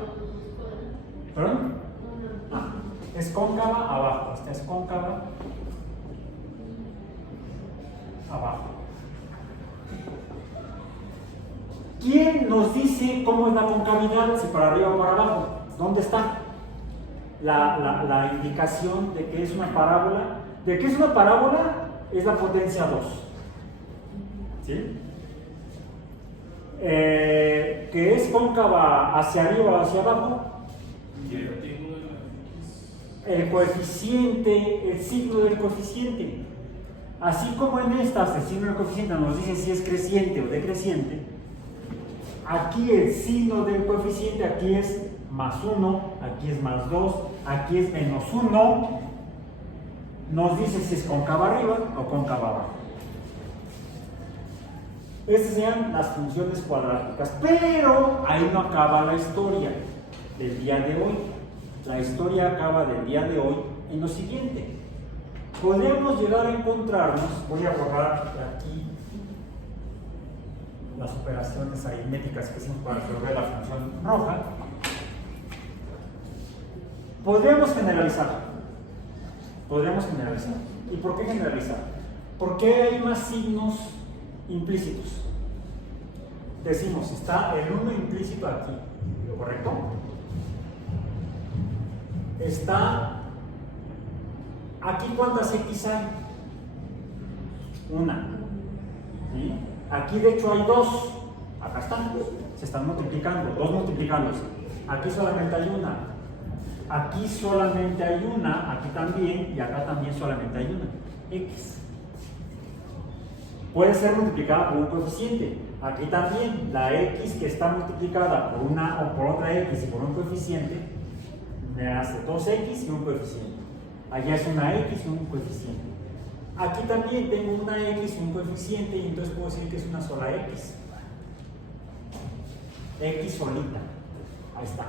¿Perdón? Es cóncava abajo. Esta es cóncava abajo. ¿Quién nos dice cómo es la concavidad? Si para arriba o para abajo. ¿Dónde está la indicación de que es una parábola? ¿De qué es una parábola? Es la potencia 2. ¿Sí? Que es cóncava hacia arriba o hacia abajo. El coeficiente, el signo del coeficiente. Así como en estas el signo del coeficiente nos dice si es creciente o decreciente, aquí el signo del coeficiente, aquí es más 1, aquí es más 2, aquí es menos 1, nos dice si es cóncava arriba o cóncava abajo. Estas serían las funciones cuadráticas, pero ahí no acaba la historia del día de hoy. La historia acaba del día de hoy en lo siguiente. Podemos llegar a encontrarnos, voy a borrar aquí las operaciones aritméticas que hicimos para resolver la función roja. Podríamos generalizar. ¿Y por qué generalizar? Porque hay más signos implícitos. Decimos, está el 1 implícito aquí, ¿correcto? Está aquí, ¿cuántas X hay? Una. ¿Sí? Aquí de hecho hay 2. Acá están, se están multiplicando, 2 multiplicándose. Aquí solamente hay una. Aquí solamente hay una, aquí también, y acá también solamente hay una. X. Puede ser multiplicada por un coeficiente. Aquí también, la X que está multiplicada por una o por otra X y por un coeficiente, me hace 2X y un coeficiente. Allá es una X y un coeficiente. Aquí también tengo una X y un coeficiente, y entonces puedo decir que es una sola X. X solita. Ahí está.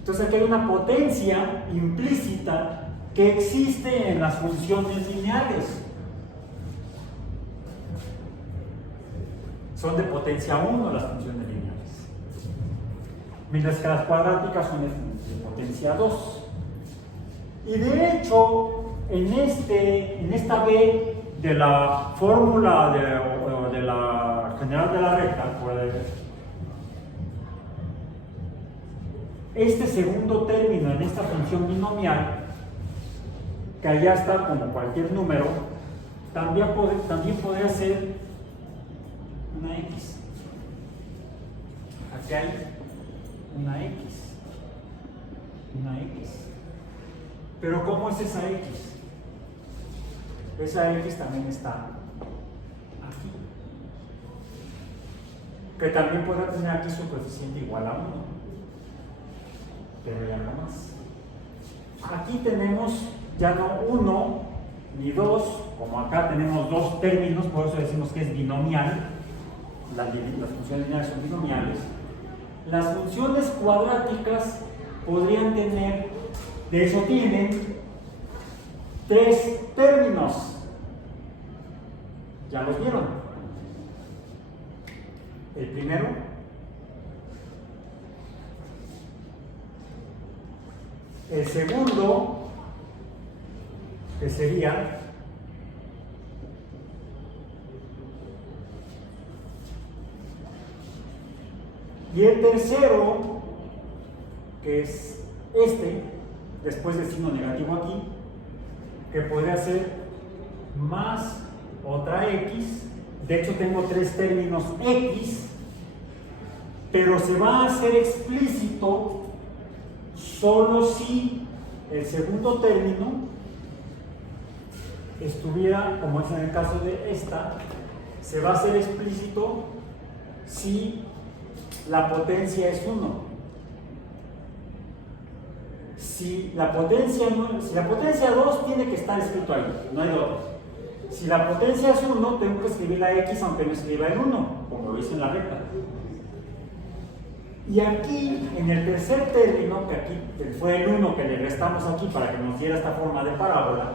Entonces aquí hay una potencia implícita que existe en las funciones lineales. Son de potencia 1 las funciones lineales. Mientras que las cuadráticas son de potencia 2. Y de hecho, en esta B de la fórmula de la general de la recta, este segundo término en esta función binomial, que allá está como cualquier número, también podría ser una X. Aquí hay una X. Pero ¿cómo es esa X? Esa X también está aquí. Que también podrá tener aquí su coeficiente igual a 1. Pero ya no más. Aquí tenemos ya no 1 ni 2, como acá tenemos 2 términos, por eso decimos que es binomial. Las funciones lineales son binomiales. Las funciones cuadráticas podrían tener, de hecho tienen, tres términos. ¿Ya los vieron? El primero, el segundo, que sería y el tercero, que es este, después del signo negativo aquí, que podría ser más otra x. De hecho tengo tres términos x, pero se va a hacer explícito solo si el segundo término estuviera, como es en el caso de esta, se va a hacer explícito si la potencia es 1. Si la potencia 2 tiene que estar escrito ahí, no hay otro. Si la potencia es 1, tengo que escribir la x aunque no escriba el 1, como lo hice en la recta. Y aquí, en el tercer término, que aquí fue el 1 que le restamos aquí para que nos diera esta forma de parábola,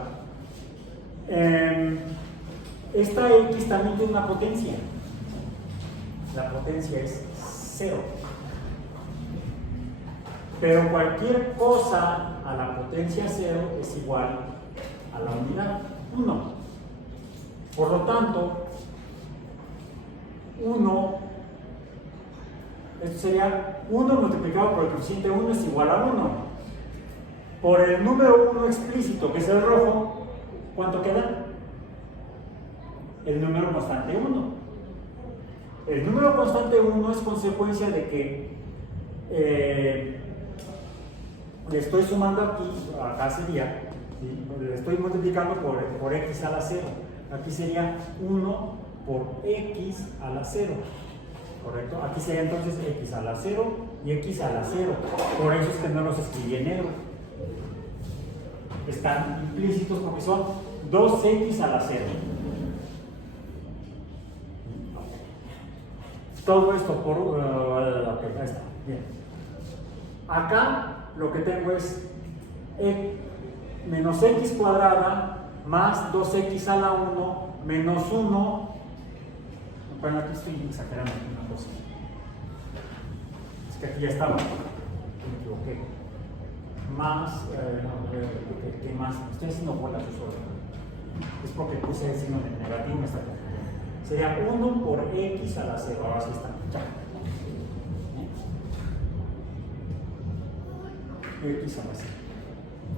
esta x también tiene una potencia. La potencia es 0. Pero cualquier cosa a la potencia 0 es igual a la unidad 1. Por lo tanto, 1, esto sería 1 multiplicado por el coeficiente 1 es igual a 1. Por el número 1 explícito, que es el rojo, ¿cuánto queda? El número constante 1. El número constante 1 es consecuencia de que le estoy sumando aquí, acá sería, ¿sí? Le estoy multiplicando por x a la 0. Aquí sería 1 por x a la 0, ¿correcto? Aquí sería entonces x a la 0 y x a la 0. Por eso es que no los escribí en negro. Están implícitos porque son 2x a la 0. Todo esto por... ok, ahí está. Bien. Acá lo que tengo es menos x cuadrada más 2x a la 1 menos 1. Bueno, aquí estoy exagerando una cosa. Es que aquí ya estaba. Me equivoqué. Más, ¿qué más? Estoy haciendo bolas yo solo. Es porque puse el signo negativo, me está confundiendo. Sería 1 por x a la 0. Ahora sí está. Ya. X a la 0.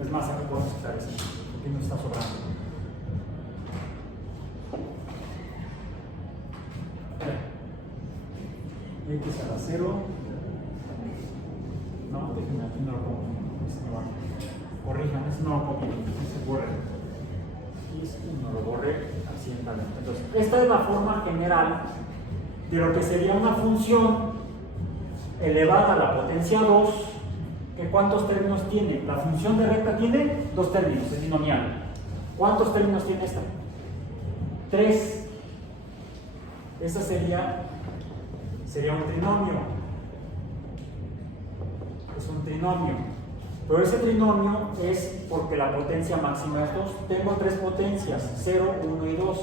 Es más, aquí podemos quitar eso. Aquí nos está sobrando. X a la 0. No, déjenme aquí no lo pongo. Corrijan, eso no lo pongo. Se borre. Y no lo borré así en tal. Entonces, esta es la forma general de lo que sería una función elevada a la potencia 2. ¿Cuántos términos tiene? La función de recta tiene 2 términos, es binomial. ¿Cuántos términos tiene esta? 3. Esa sería un trinomio. Es un trinomio. Pero ese trinomio es porque la potencia máxima es 2. Tengo 3 potencias, 0, 1 y 2.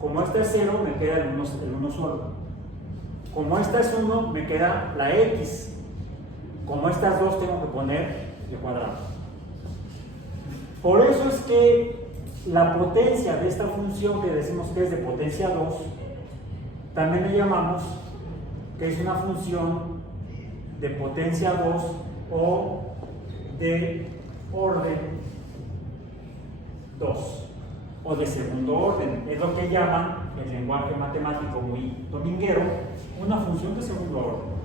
Como esta es 0, me queda el 1 solo. Como esta es 1, me queda la x. Como estas dos tengo que poner de cuadrado. Por eso es que la potencia de esta función que decimos que es de potencia 2, también le llamamos que es una función de potencia 2 o de orden 2 o de segundo orden. Es lo que llaman, en lenguaje matemático muy dominguero, una función de segundo orden.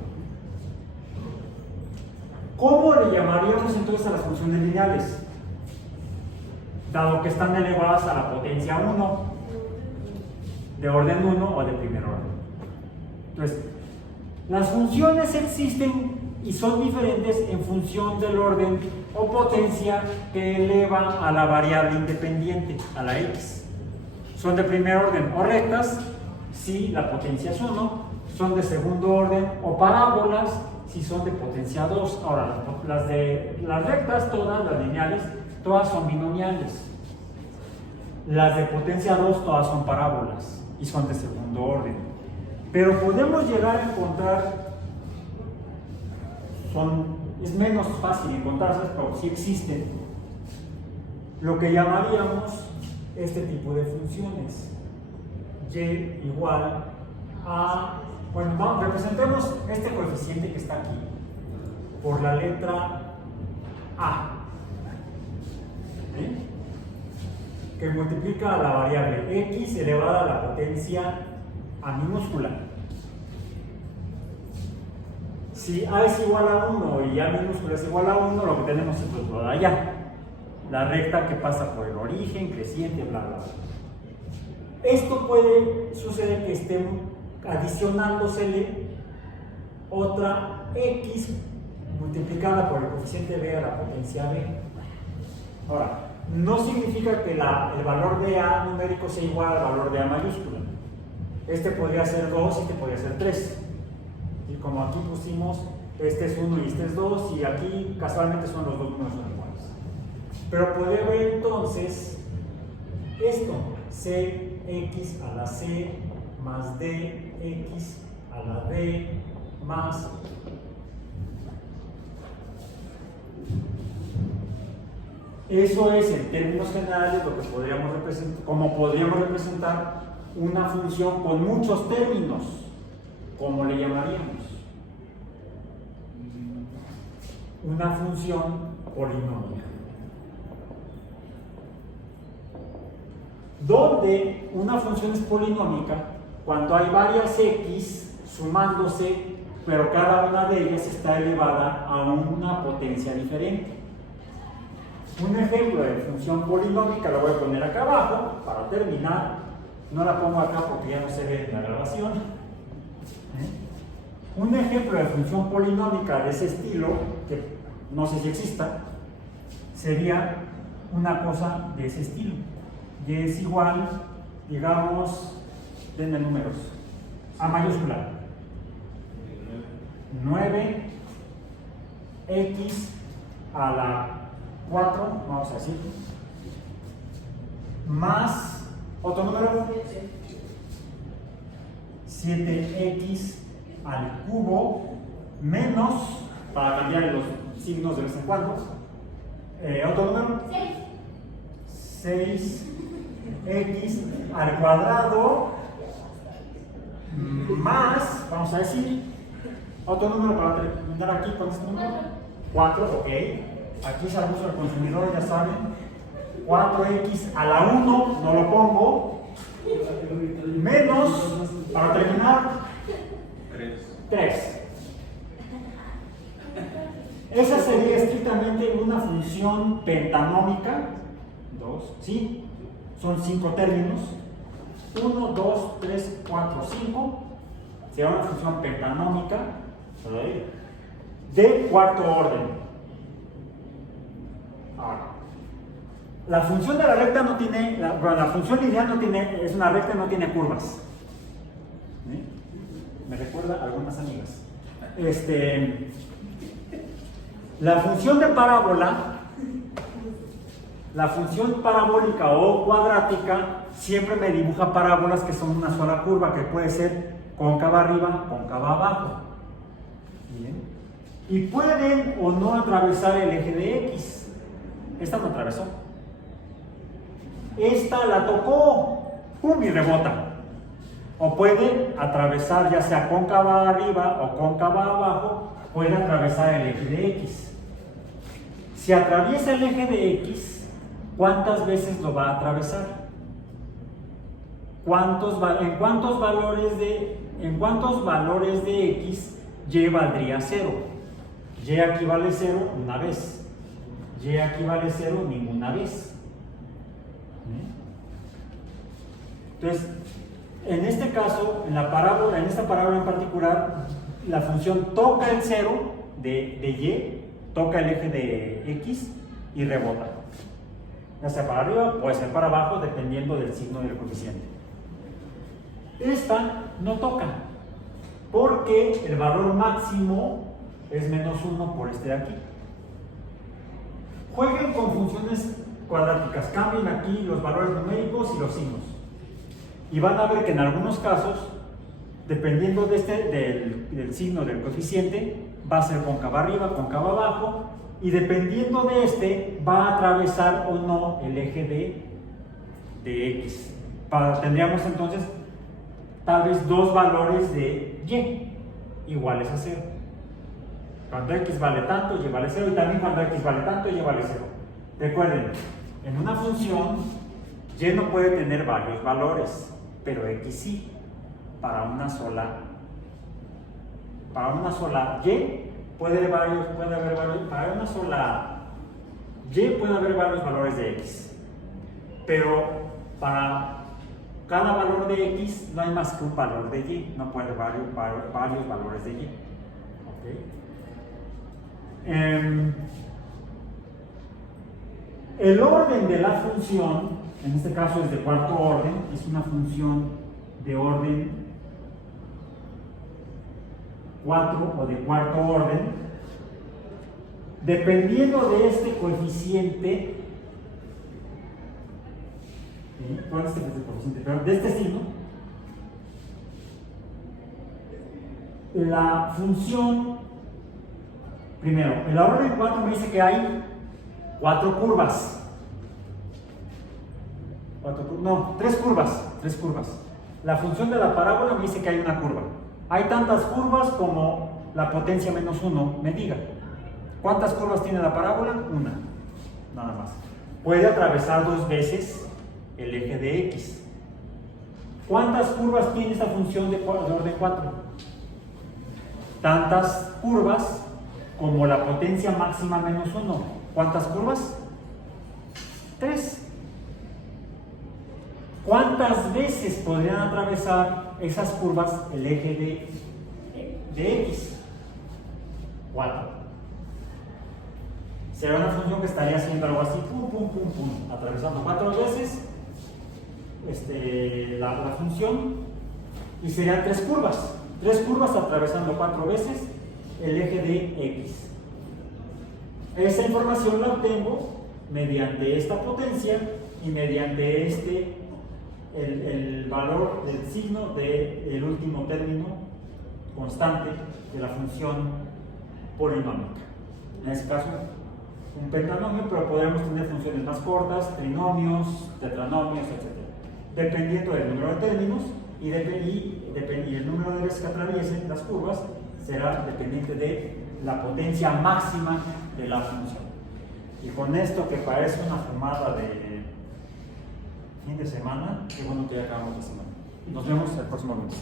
¿Cómo le llamaríamos entonces a las funciones lineales? Dado que están elevadas a la potencia 1, de orden 1 o de primer orden. Entonces, las funciones existen y son diferentes en función del orden o potencia que eleva a la variable independiente, a la x. Son de primer orden o rectas si la potencia es 1, son de segundo orden o parábolas si son de potencia 2. Ahora, las rectas, todas las lineales, todas son binomiales. Las de potencia 2 todas son parábolas y son de segundo orden. Pero podemos llegar a encontrar, es menos fácil encontrarlas, pero sí existen, lo que llamaríamos este tipo de funciones. Y igual a, bueno, representemos este coeficiente que está aquí por la letra A, ¿sí? Que multiplica a la variable x elevada a la potencia a minúscula. Si a es igual a 1 y a minúscula es igual a 1, lo que tenemos es lo de allá, la recta que pasa por el origen, creciente, bla, bla, bla. Esto puede suceder que esté adicionándosele otra x multiplicada por el coeficiente b a la potencia b. Ahora, no significa que el valor de a numérico sea igual al valor de a mayúscula. Este podría ser 2 y este podría ser 3. Y como aquí pusimos, este es 1 y este es 2, y aquí casualmente son los dos números son iguales. Pero puede ver entonces esto, cx a la c más dx a la d más eso es en términos generales lo que podríamos representar, como podríamos representar una función con muchos términos, ¿cómo le llamaríamos? Una función polinómica. Donde una función es polinómica cuando hay varias x sumándose, pero cada una de ellas está elevada a una potencia diferente. Un ejemplo de función polinómica lo voy a poner acá abajo para terminar. No la pongo acá porque ya no se ve en la grabación. Un ejemplo de función polinómica de ese estilo, que no sé si exista, sería una cosa de ese estilo. Y es igual, digamos, denme números, a mayúscula, 9x a la 4, vamos a decir, más, otro número, 7x al cubo, menos, para cambiar los signos de vez en cuando, otro número, 6x al cuadrado, más, vamos a decir, otro número para terminar aquí con este número, 4, ok. Aquí se abuso del consumidor, ya saben. 4x a la 1, no lo pongo. Menos, para terminar, 3. Esa sería estrictamente una función pentanómica. 2, ¿sí? Son 5 términos. 1, 2, 3, 4, 5. Sería una función pentanómica de cuarto orden. Ahora, la función de la recta no tiene, la función lineal no tiene, es una recta y no tiene curvas. ¿Sí? Me recuerda a algunas amigas. La función de parábola, la función parabólica o cuadrática, siempre me dibuja parábolas que son una sola curva, que puede ser cóncava arriba, cóncava abajo. ¿Bien? Y pueden o no atravesar el eje de X. Esta no atravesó. Esta la tocó, ¡pum! Y rebota. O puede atravesar ya sea cóncava arriba o cóncava abajo, puede atravesar el eje de X. Si atraviesa el eje de X, ¿cuántas veces lo va a atravesar? ¿En cuántos valores de X Y valdría 0? Y aquí vale 0 una vez. Y aquí vale 0 ninguna vez. Entonces, en este caso, en esta parábola en particular, la función toca el 0 de Y, toca el eje de X y rebota. Ya sea para arriba, puede ser para abajo, dependiendo del signo del coeficiente. Esta no toca, porque el valor máximo es menos 1 por este de aquí. Jueguen con funciones cuadráticas. Cambien aquí los valores numéricos y los signos. Y van a ver que en algunos casos, dependiendo del signo del coeficiente, va a ser cóncava arriba, cóncava abajo, y dependiendo de va a atravesar o no el eje de X. Tendríamos entonces tal vez dos valores de Y iguales a 0. Cuando X vale tanto, Y vale 0, y también cuando X vale tanto, Y vale 0. Recuerden, en una función, Y no puede tener varios valores, pero X sí, para una sola Y puede haber varios, para una sola Y puede haber varios valores de X, pero para cada valor de X no hay más que un valor de Y, no puede haber varios valores de Y. ¿Okay? El orden de la función, en este caso es de cuarto orden, es una función de orden 4 o de cuarto orden, dependiendo de este coeficiente. ¿Cuál es el coeficiente? Pero de este signo, la función, primero, el orden 4 me dice que hay 4 curvas. Tres curvas. La función de la parábola me dice que hay una curva. Hay tantas curvas como la potencia menos 1 me diga. ¿Cuántas curvas tiene la parábola? Una, nada más. Puede atravesar 2 veces el eje de X. ¿Cuántas curvas tiene esta función de orden 4? Tantas curvas como la potencia máxima menos 1. ¿Cuántas curvas? 3. ¿Cuántas veces podrían atravesar esas curvas el eje de X? 4. Será una función que estaría haciendo algo así, atravesando 4 veces la función, y serían 3 curvas. 3 curvas atravesando 4 veces el eje de X. Esa información la obtengo mediante esta potencia y mediante el valor del signo del último término constante de la función polinómica. En este caso, un pentanomio, pero podríamos tener funciones más cortas, trinomios, tetranomios, etc. Dependiendo del número de términos y el número de veces que atraviesen las curvas será dependiente de la potencia máxima de la función. Y con esto, que parece una fumada de fin de semana, qué bueno que ya acabamos la semana. Nos vemos el próximo lunes.